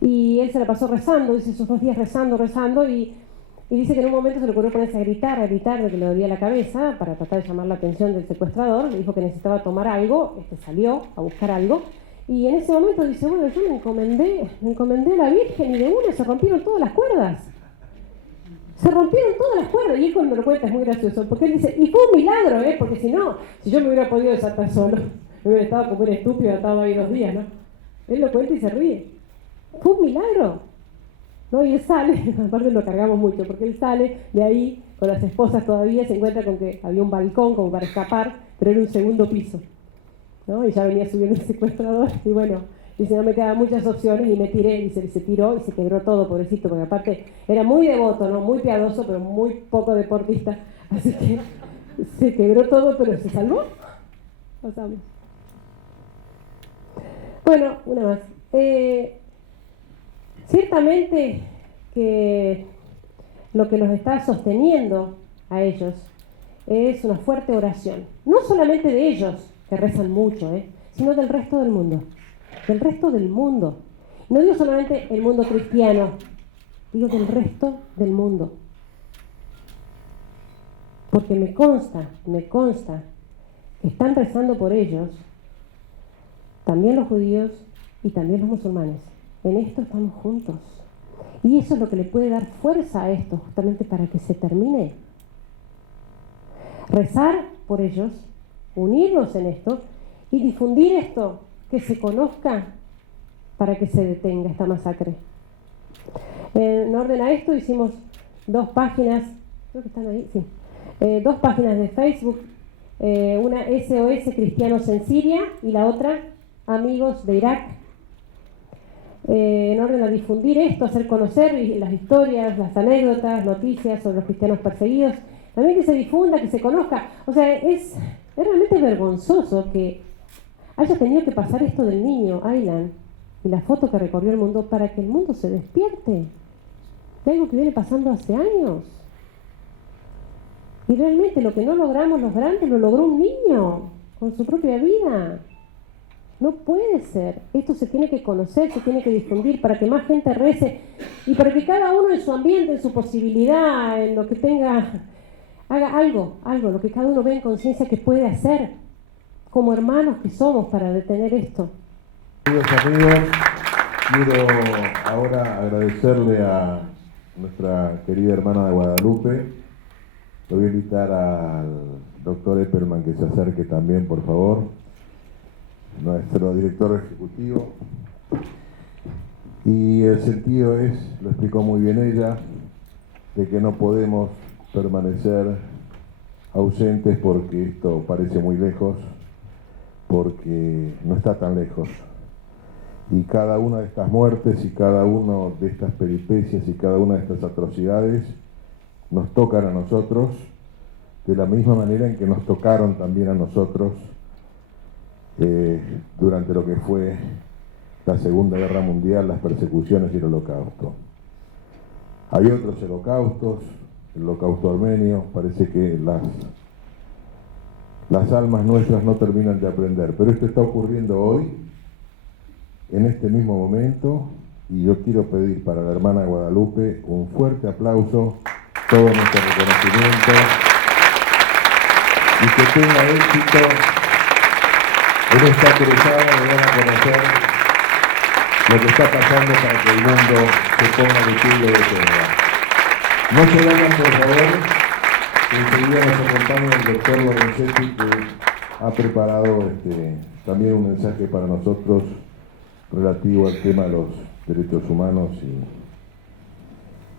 Y él se la pasó rezando, dice esos 2 días rezando y dice que en un momento se le ocurrió ponerse a gritar de que le dolía la cabeza para tratar de llamar la atención del secuestrador. Le dijo que necesitaba tomar algo, salió a buscar algo y en ese momento dice, bueno, yo me encomendé a la Virgen y de una se rompieron todas las cuerdas. Y él cuando lo cuenta es muy gracioso, porque él dice, y fue un milagro, porque si yo me hubiera podido desatar solo, me hubiera estado como un estúpido atado ahí 2 días, ¿no? Él lo cuenta y se ríe. Fue un milagro, ¿no? Y él sale, aparte lo cargamos mucho, porque él sale de ahí con las esposas todavía, se encuentra con que había un balcón como para escapar, pero era un 2.º piso, ¿no? Y ya venía subiendo el secuestrador, y bueno, dice, no me quedaban muchas opciones y me tiré, dice, se tiró y se quebró todo, pobrecito, porque aparte era muy devoto, ¿no? Muy piadoso, pero muy poco deportista, así que se quebró todo, pero se salvó. Pasamos. Bueno, una más. Ciertamente que lo que los está sosteniendo a ellos es una fuerte oración. No solamente de ellos, que rezan mucho, sino del resto del mundo. Del resto del mundo. No digo solamente el mundo cristiano, digo del resto del mundo. Porque me consta que están rezando por ellos, también los judíos y también los musulmanes. En esto estamos juntos. Y eso es lo que le puede dar fuerza a esto, justamente para que se termine. Rezar por ellos, unirnos en esto y difundir esto, que se conozca para que se detenga esta masacre. En orden a esto hicimos 2 páginas, creo que están ahí, sí, 2 páginas de Facebook, una SOS Cristianos en Siria y la otra Amigos de Irak, en orden a difundir esto, hacer conocer las historias, las anécdotas, noticias sobre los cristianos perseguidos, también que se difunda, que se conozca. O sea, es realmente vergonzoso que haya tenido que pasar esto del niño, Aylan, y la foto que recorrió el mundo para que el mundo se despierte de algo que viene pasando hace años. Y realmente lo que no logramos los grandes lo logró un niño con su propia vida. No puede ser. Esto se tiene que conocer, se tiene que difundir para que más gente rece y para que cada uno en su ambiente, en su posibilidad, en lo que tenga, haga algo, lo que cada uno ve en conciencia que puede hacer como hermanos que somos para detener esto. Queridos amigos, quiero ahora agradecerle a nuestra querida hermana de Guadalupe. Le voy a invitar al doctor Epperman que se acerque también, por favor, nuestro director ejecutivo. Y el sentido es, lo explicó muy bien ella, de que no podemos permanecer ausentes porque esto parece muy lejos, porque no está tan lejos. Y cada una de estas muertes y cada una de estas peripecias y cada una de estas atrocidades nos tocan a nosotros de la misma manera en que nos tocaron también a nosotros durante lo que fue la Segunda Guerra Mundial, las persecuciones y el Holocausto. Hay otros holocaustos, el Holocausto armenio, parece que las almas nuestras no terminan de aprender, pero esto está ocurriendo hoy, en este mismo momento, y yo quiero pedir para la hermana Guadalupe un fuerte aplauso, todo nuestro reconocimiento, y que tenga éxito en esta cruzada de dar a conocer lo que está pasando para que el mundo se ponga de pie y lo detenga. No se vayan, por favor, enseguida nos acompaña el doctor Lorenzetti, que ha preparado también un mensaje para nosotros relativo al tema de los derechos humanos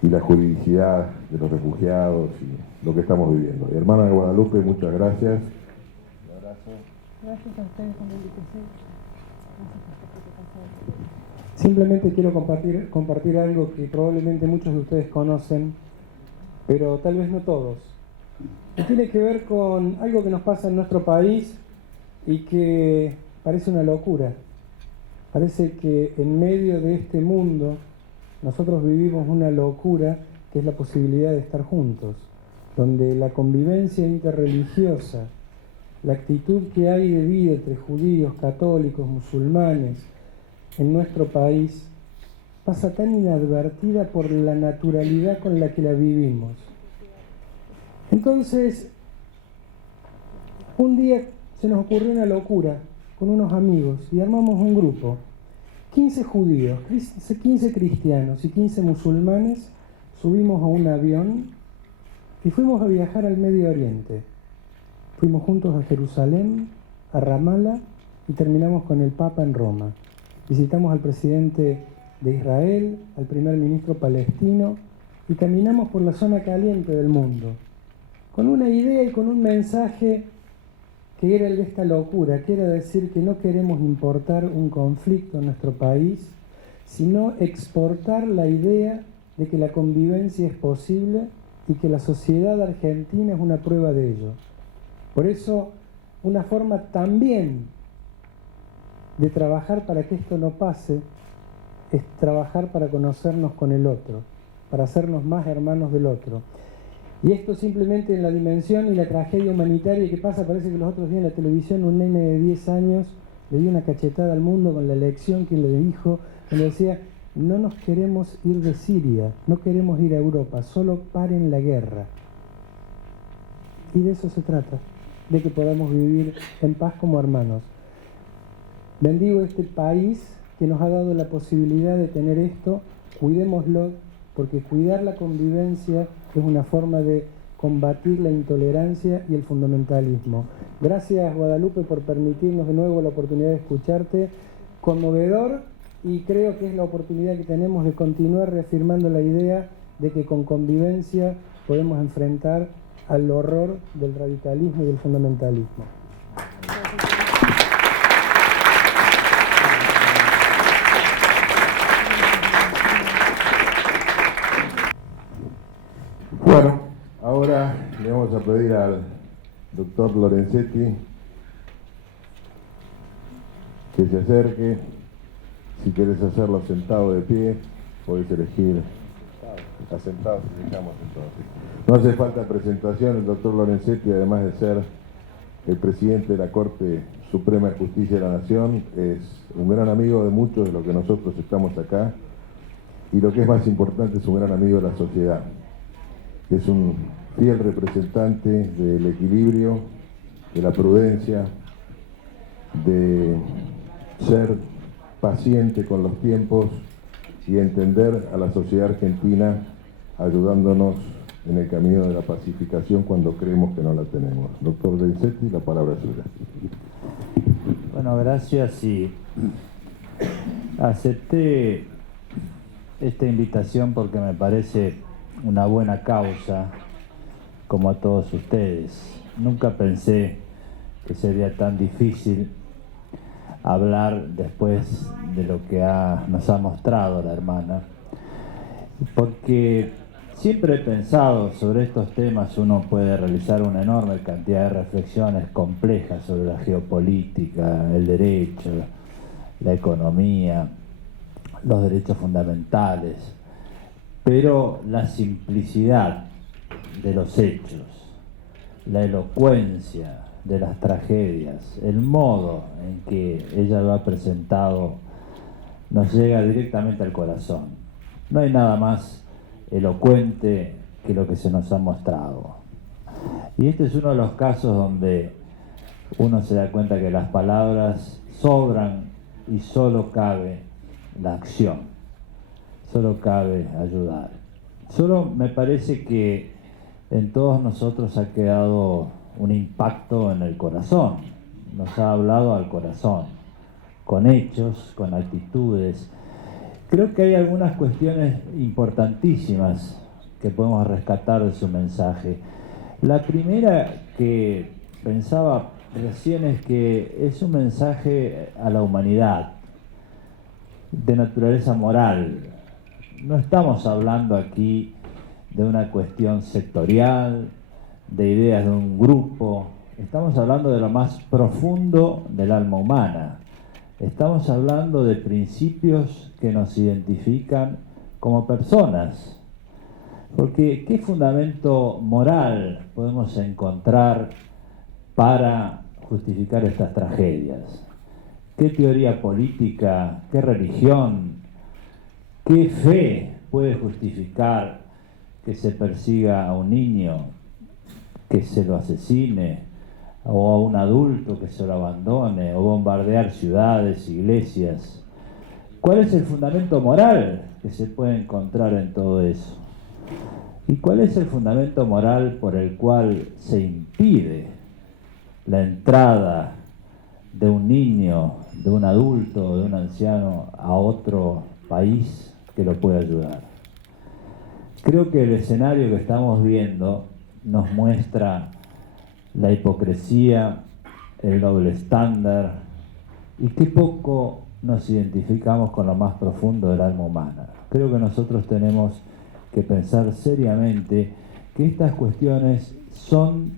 y la juridicidad de los refugiados y lo que estamos viviendo. Y hermana de Guadalupe, muchas gracias. Un abrazo. Gracias a ustedes por la invitación. Simplemente quiero compartir algo que probablemente muchos de ustedes conocen, pero tal vez no todos. Y tiene que ver con algo que nos pasa en nuestro país y que parece una locura. Parece que en medio de este mundo nosotros vivimos una locura que es la posibilidad de estar juntos, donde la convivencia interreligiosa, la actitud que hay de vida entre judíos, católicos, musulmanes en nuestro país pasa tan inadvertida por la naturalidad con la que la vivimos. Entonces, un día se nos ocurrió una locura con unos amigos y armamos un grupo. 15 judíos, 15 cristianos y 15 musulmanes subimos a un avión y fuimos a viajar al Medio Oriente. Fuimos juntos a Jerusalén, a Ramallah y terminamos con el Papa en Roma. Visitamos al presidente de Israel, al primer ministro palestino y caminamos por la zona caliente del mundo, con una idea y con un mensaje que era el de esta locura, que era decir que no queremos importar un conflicto en nuestro país, sino exportar la idea de que la convivencia es posible y que la sociedad argentina es una prueba de ello. Por eso, una forma también de trabajar para que esto no pase es trabajar para conocernos con el otro, para hacernos más hermanos del otro. Y esto simplemente en la dimensión y la tragedia humanitaria que pasa, parece que los otros días en la televisión un nene de 10 años le dio una cachetada al mundo con la elección que le dijo, donde decía, no nos queremos ir de Siria, no queremos ir a Europa, solo paren la guerra. Y de eso se trata, de que podamos vivir en paz como hermanos. Bendigo este país que nos ha dado la posibilidad de tener esto, cuidémoslo, porque cuidar la convivencia es una forma de combatir la intolerancia y el fundamentalismo. Gracias, Guadalupe, por permitirnos de nuevo la oportunidad de escucharte. Conmovedor y creo que es la oportunidad que tenemos de continuar reafirmando la idea de que con convivencia podemos enfrentar al horror del radicalismo y del fundamentalismo. Bueno, ahora le vamos a pedir al doctor Lorenzetti que se acerque. Si quieres hacerlo sentado o de pie, podés elegir. Está sentado, si dejamos entonces. No hace falta presentación, el doctor Lorenzetti, además de ser el presidente de la Corte Suprema de Justicia de la Nación, es un gran amigo de muchos de los que nosotros estamos acá, y lo que es más importante, es un gran amigo de la sociedad. Es un fiel representante del equilibrio, de la prudencia, de ser paciente con los tiempos y entender a la sociedad argentina, ayudándonos en el camino de la pacificación cuando creemos que no la tenemos. Doctor Lorenzetti, la palabra es suya. Bueno, gracias, y acepté esta invitación porque me parece una buena causa, como a todos ustedes. Nunca pensé que sería tan difícil hablar después de lo que nos ha mostrado la hermana, porque siempre he pensado sobre estos temas. Uno puede realizar una enorme cantidad de reflexiones complejas sobre la geopolítica, el derecho, la economía, los derechos fundamentales, pero la simplicidad de los hechos, la elocuencia de las tragedias, el modo en que ella lo ha presentado, nos llega directamente al corazón. No hay nada más elocuente que lo que se nos ha mostrado. Y este es uno de los casos donde uno se da cuenta que las palabras sobran y solo cabe la acción, solo cabe ayudar. Solo me parece que en todos nosotros ha quedado un impacto en el corazón, nos ha hablado al corazón, con hechos, con actitudes. Creo que hay algunas cuestiones importantísimas que podemos rescatar de su mensaje. La primera que pensaba recién es que es un mensaje a la humanidad, de naturaleza moral. No estamos hablando aquí de una cuestión sectorial, de ideas de un grupo. Estamos hablando de lo más profundo del alma humana. Estamos hablando de principios que nos identifican como personas. Porque ¿qué fundamento moral podemos encontrar para justificar estas tragedias? ¿Qué teoría política, qué religión, qué fe puede justificar que se persiga a un niño, que se lo asesine, o a un adulto que se lo abandone, o bombardear ciudades, iglesias? ¿Cuál es el fundamento moral que se puede encontrar en todo eso? ¿Y cuál es el fundamento moral por el cual se impide la entrada de un niño, de un adulto, de un anciano a otro país que lo pueda ayudar? Creo que el escenario que estamos viendo nos muestra la hipocresía, el doble estándar, y qué poco nos identificamos con lo más profundo del alma humana. Creo que nosotros tenemos que pensar seriamente que estas cuestiones son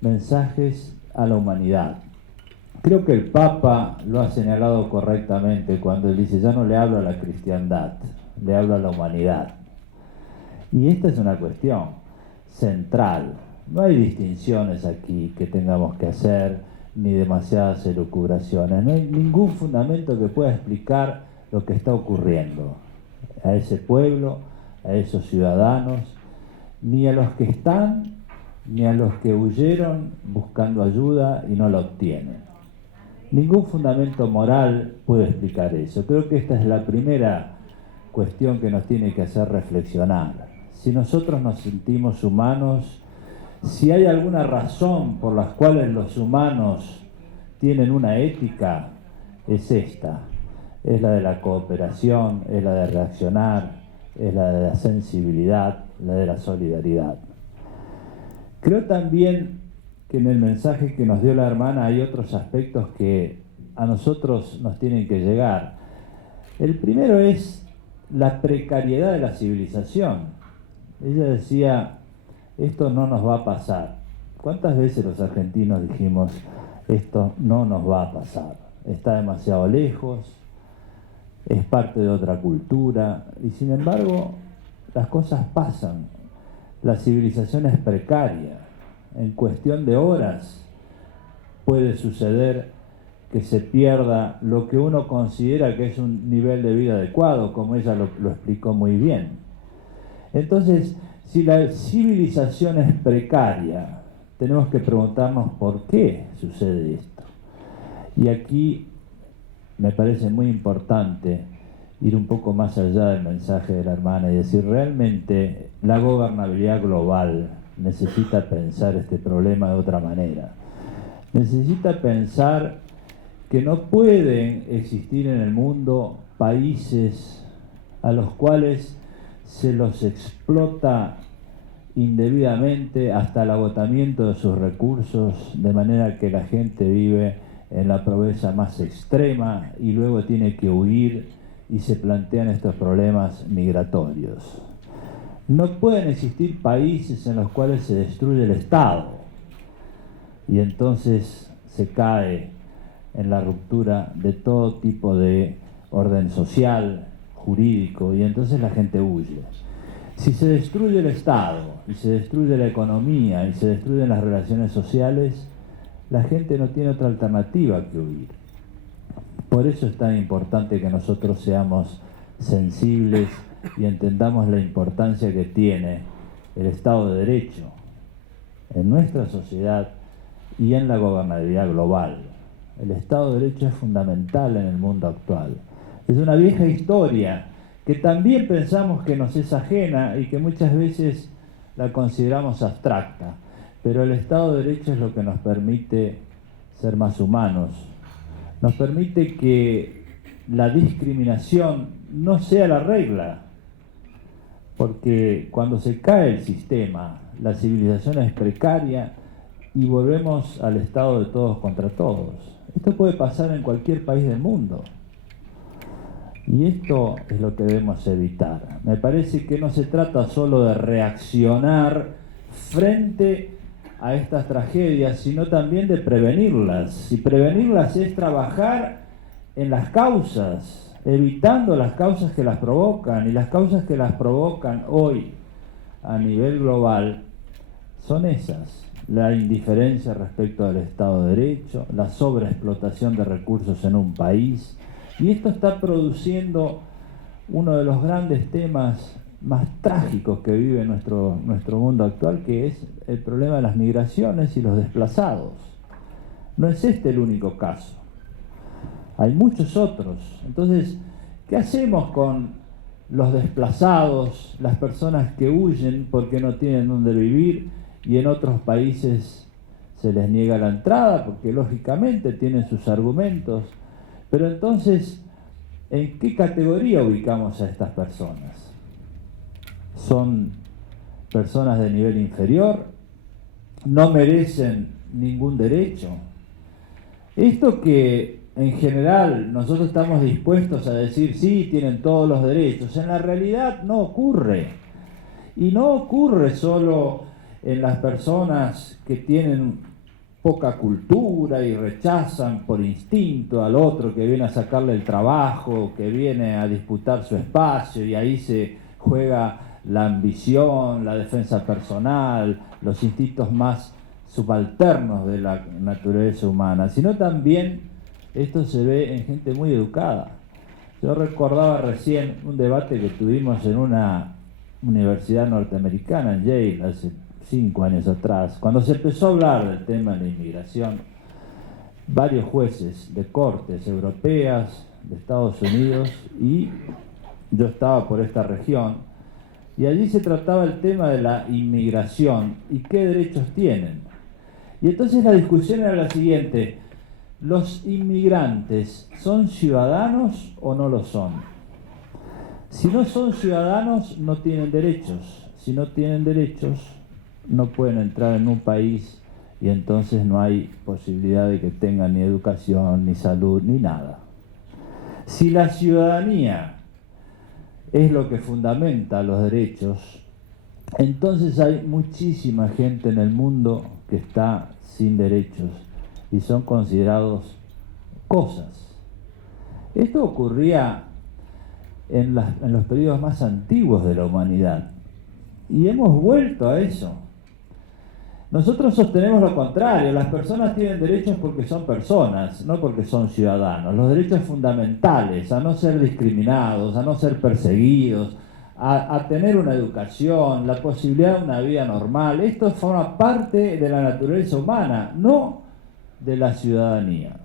mensajes a la humanidad. Creo que el Papa lo ha señalado correctamente cuando él dice: ya no le hablo a la cristiandad, le hablo a la humanidad. Y esta es una cuestión central. No hay distinciones aquí que tengamos que hacer, ni demasiadas elucubraciones. No hay ningún fundamento que pueda explicar lo que está ocurriendo a ese pueblo, a esos ciudadanos, ni a los que están, ni a los que huyeron buscando ayuda y no la obtienen. Ningún fundamento moral puede explicar eso. Creo que esta es la primera cuestión que nos tiene que hacer reflexionar. Si nosotros nos sentimos humanos, si hay alguna razón por la cual los humanos tienen una ética, es esta: es la de la cooperación, es la de reaccionar, es la de la sensibilidad, la de la solidaridad. Creo también que en el mensaje que nos dio la hermana hay otros aspectos que a nosotros nos tienen que llegar. El primero es la precariedad de la civilización. Ella decía, esto no nos va a pasar. ¿Cuántas veces los argentinos dijimos, esto no nos va a pasar? Está demasiado lejos, es parte de otra cultura, y sin embargo, las cosas pasan. La civilización es precaria. En cuestión de horas puede suceder que se pierda lo que uno considera que es un nivel de vida adecuado, como ella lo explicó muy bien. Entonces, si la civilización es precaria, tenemos que preguntarnos por qué sucede esto. Y aquí me parece muy importante ir un poco más allá del mensaje de la hermana y decir, realmente la gobernabilidad global necesita pensar este problema de otra manera. Necesita pensar que no pueden existir en el mundo países a los cuales se los explota indebidamente hasta el agotamiento de sus recursos, de manera que la gente vive en la pobreza más extrema y luego tiene que huir y se plantean estos problemas migratorios. No pueden existir países en los cuales se destruye el Estado y entonces se cae en la ruptura de todo tipo de orden social, jurídico, y entonces la gente huye. Si se destruye el Estado y se destruye la economía y se destruyen las relaciones sociales, la gente no tiene otra alternativa que huir. Por eso es tan importante que nosotros seamos sensibles y entendamos la importancia que tiene el Estado de Derecho en nuestra sociedad y en la gobernabilidad global. El Estado de Derecho es fundamental en el mundo actual. Es una vieja historia que también pensamos que nos es ajena y que muchas veces la consideramos abstracta, pero el Estado de Derecho es lo que nos permite ser más humanos, nos permite que la discriminación no sea la regla, porque cuando se cae el sistema, la civilización es precaria y volvemos al estado de todos contra todos. Esto puede pasar en cualquier país del mundo. Y esto es lo que debemos evitar. Me parece que no se trata solo de reaccionar frente a estas tragedias, sino también de prevenirlas. Y prevenirlas es trabajar en las causas, evitando las causas que las provocan. Y las causas que las provocan hoy a nivel global son esas: la indiferencia respecto al Estado de Derecho, la sobreexplotación de recursos en un país. Y esto está produciendo uno de los grandes temas más trágicos que vive nuestro mundo actual, que es el problema de las migraciones y los desplazados. No es este el único caso. Hay muchos otros. Entonces, ¿qué hacemos con los desplazados, las personas que huyen porque no tienen dónde vivir y en otros países se les niega la entrada porque lógicamente tienen sus argumentos? Pero entonces, ¿en qué categoría ubicamos a estas personas? ¿Son personas de nivel inferior? ¿No merecen ningún derecho? Esto que en general nosotros estamos dispuestos a decir, sí, tienen todos los derechos, en la realidad no ocurre. Y no ocurre solo en las personas que tienen poca cultura y rechazan por instinto al otro que viene a sacarle el trabajo, que viene a disputar su espacio, y ahí se juega la ambición, la defensa personal, los instintos más subalternos de la naturaleza humana, sino también esto se ve en gente muy educada. Yo recordaba recién un debate que tuvimos en una universidad norteamericana, en Yale, hace 5 años atrás, cuando se empezó a hablar del tema de la inmigración. Varios jueces de cortes europeas, de Estados Unidos, y yo estaba por esta región, y allí se trataba el tema de la inmigración y qué derechos tienen. Y entonces la discusión era la siguiente: ¿los inmigrantes son ciudadanos o no lo son? Si no son ciudadanos, no tienen derechos. Si no tienen derechos, no pueden entrar en un país y entonces no hay posibilidad de que tengan ni educación, ni salud, ni nada. Si la ciudadanía es lo que fundamenta los derechos, entonces hay muchísima gente en el mundo que está sin derechos y son considerados cosas. Esto ocurría en los periodos más antiguos de la humanidad y hemos vuelto a eso. Nosotros sostenemos lo contrario: las personas tienen derechos porque son personas, no porque son ciudadanos. Los derechos fundamentales, a no ser discriminados, a no ser perseguidos, a tener una educación, la posibilidad de una vida normal, esto forma parte de la naturaleza humana, no de la ciudadanía.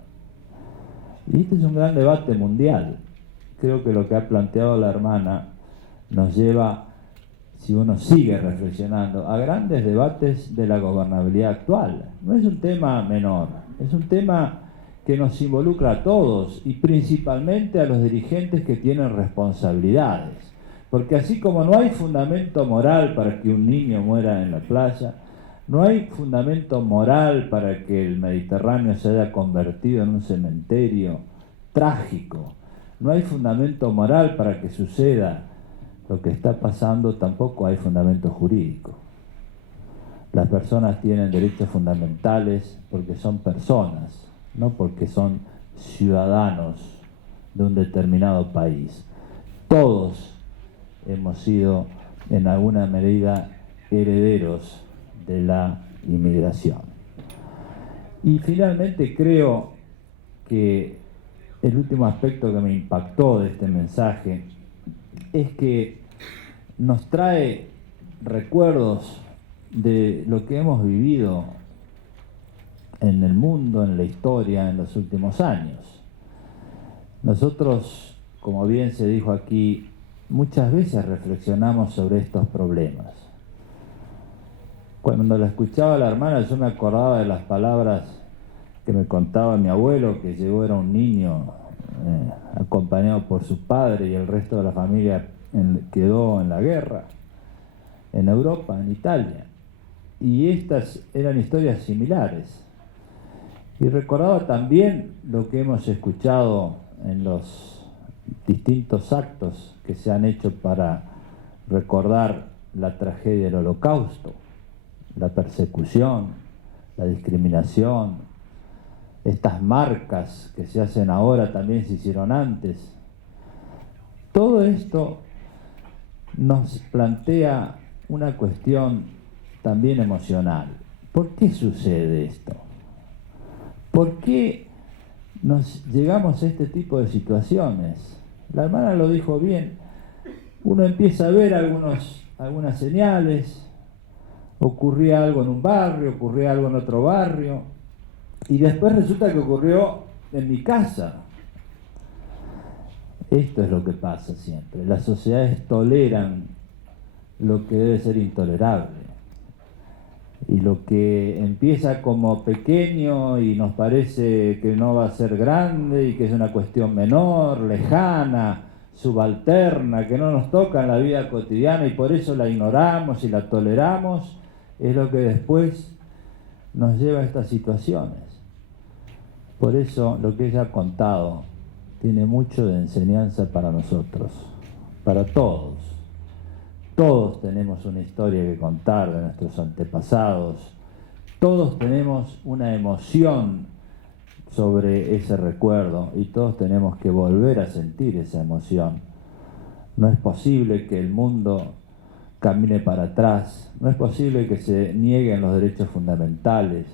Y este es un gran debate mundial. Creo que lo que ha planteado la hermana nos lleva, si uno sigue reflexionando, a grandes debates de la gobernabilidad actual. No es un tema menor, es un tema que nos involucra a todos y principalmente a los dirigentes que tienen responsabilidades. Porque así como no hay fundamento moral para que un niño muera en la playa, no hay fundamento moral para que el Mediterráneo se haya convertido en un cementerio trágico, no hay fundamento moral para que suceda lo que está pasando, tampoco hay fundamento jurídico. Las personas tienen derechos fundamentales porque son personas, no porque son ciudadanos de un determinado país. Todos hemos sido en alguna medida herederos de la inmigración. Y finalmente creo que el último aspecto que me impactó de este mensaje es que nos trae recuerdos de lo que hemos vivido en el mundo, en la historia, en los últimos años. Nosotros, como bien se dijo aquí, muchas veces reflexionamos sobre estos problemas. Cuando la escuchaba a la hermana, yo me acordaba de las palabras que me contaba mi abuelo, que llegó, era un niño acompañado por su padre y el resto de la familia quedó en la guerra, en Europa, en Italia. Y estas eran historias similares. Y recordaba también lo que hemos escuchado en los distintos actos que se han hecho para recordar la tragedia del Holocausto, la persecución, la discriminación, estas marcas que se hacen ahora también se hicieron antes. Todo esto nos plantea una cuestión también emocional. ¿Por qué sucede esto? ¿Por qué nos llegamos a este tipo de situaciones? La hermana lo dijo bien. Uno empieza a ver algunas señales. Ocurría algo en un barrio, ocurría algo en otro barrio, y después resulta que ocurrió en mi casa. Esto es lo que pasa siempre. Las sociedades toleran lo que debe ser intolerable. Y lo que empieza como pequeño y nos parece que no va a ser grande y que es una cuestión menor, lejana, subalterna, que no nos toca en la vida cotidiana y por eso la ignoramos y la toleramos, es lo que después nos lleva a estas situaciones. Por eso lo que ella ha contado tiene mucho de enseñanza para nosotros, para todos. Todos tenemos una historia que contar de nuestros antepasados. Todos tenemos una emoción sobre ese recuerdo y todos tenemos que volver a sentir esa emoción. No es posible que el mundo camine para atrás, no es posible que se nieguen los derechos fundamentales,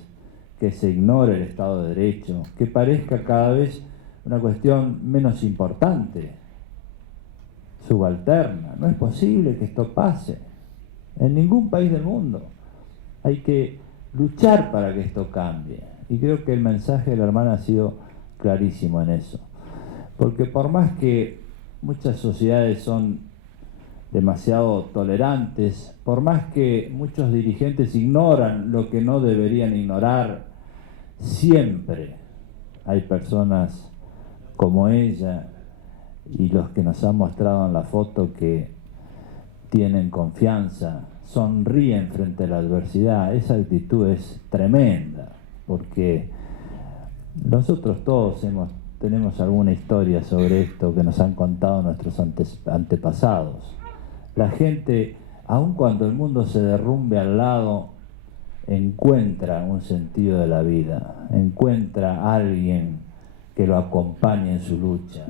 que se ignore el Estado de Derecho, que parezca cada vez una cuestión menos importante, subalterna. No es posible que esto pase en ningún país del mundo. Hay que luchar para que esto cambie. Y creo que el mensaje de la hermana ha sido clarísimo en eso. Porque por más que muchas sociedades son demasiado tolerantes, por más que muchos dirigentes ignoran lo que no deberían ignorar, siempre hay personas como ella y los que nos han mostrado en la foto que tienen confianza, sonríen frente a la adversidad. Esa actitud es tremenda, porque nosotros todos tenemos alguna historia sobre esto que nos han contado nuestros antepasados. La gente, aun cuando el mundo se derrumbe al lado, encuentra un sentido de la vida, encuentra a alguien que lo acompañe en su lucha.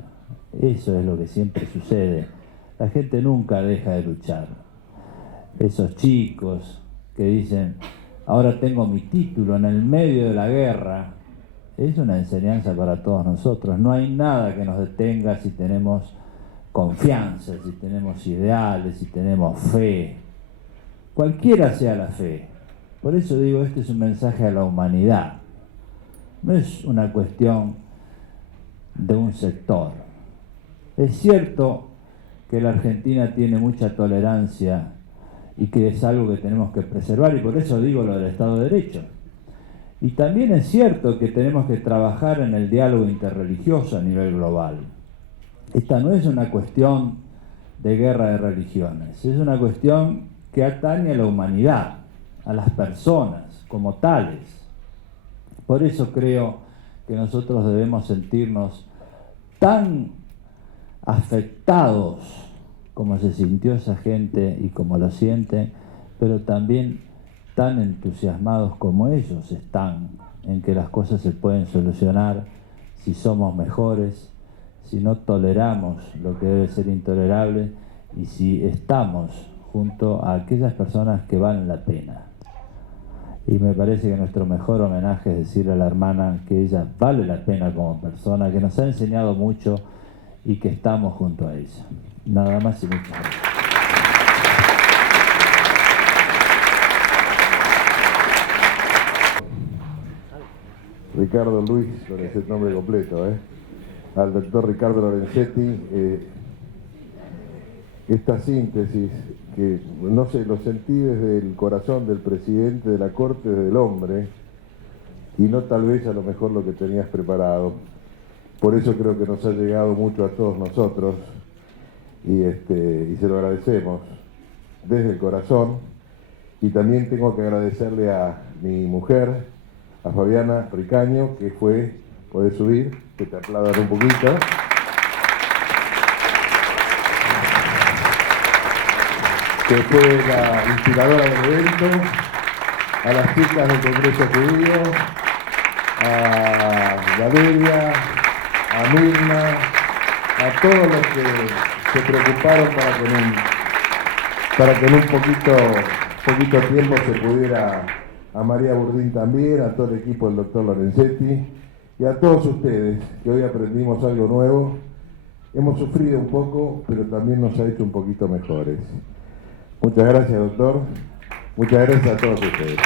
Eso es lo que siempre sucede. La gente nunca deja de luchar. Esos chicos que dicen, ahora tengo mi título en el medio de la guerra, es una enseñanza para todos nosotros. No hay nada que nos detenga si tenemos confianza, si tenemos ideales, si tenemos fe. Cualquiera sea la fe. Por eso digo, este es un mensaje a la humanidad. No es una cuestión de un sector. Es cierto que la Argentina tiene mucha tolerancia y que es algo que tenemos que preservar, y por eso digo lo del Estado de Derecho. Y también es cierto que tenemos que trabajar en el diálogo interreligioso a nivel global. Esta no es una cuestión de guerra de religiones, es una cuestión que atañe a la humanidad, a las personas como tales. Por eso creo que nosotros debemos sentirnos tan afectados como se sintió esa gente y como lo sienten, pero también tan entusiasmados como ellos están en que las cosas se pueden solucionar si somos mejores, si no toleramos lo que debe ser intolerable y si estamos junto a aquellas personas que valen la pena. Y me parece que nuestro mejor homenaje es decirle a la hermana que ella vale la pena como persona, que nos ha enseñado mucho y que estamos junto a ella. Nada más y muchas gracias. Ricardo Luis, con ese nombre completo, al doctor Ricardo Lorenzetti, esta síntesis que, no sé, lo sentí desde el corazón del presidente de la Corte del Hombre y no tal vez a lo mejor lo que tenías preparado. Por eso creo que nos ha llegado mucho a todos nosotros y se lo agradecemos desde el corazón. Y también tengo que agradecerle a mi mujer, a Fabiana Ricaño, que fue, podés subir, que te aplaudan un poquito. Que fue la inspiradora del evento, a las chicas del Congreso Judío, a Valeria, a Mirna, a todos los que se preocuparon para que en un poquito tiempo se pudiera, a María Burdín también, a todo el equipo del doctor Lorenzetti y a todos ustedes que hoy aprendimos algo nuevo. Hemos sufrido un poco, pero también nos ha hecho un poquito mejores. Muchas gracias, doctor. Muchas gracias a todos ustedes.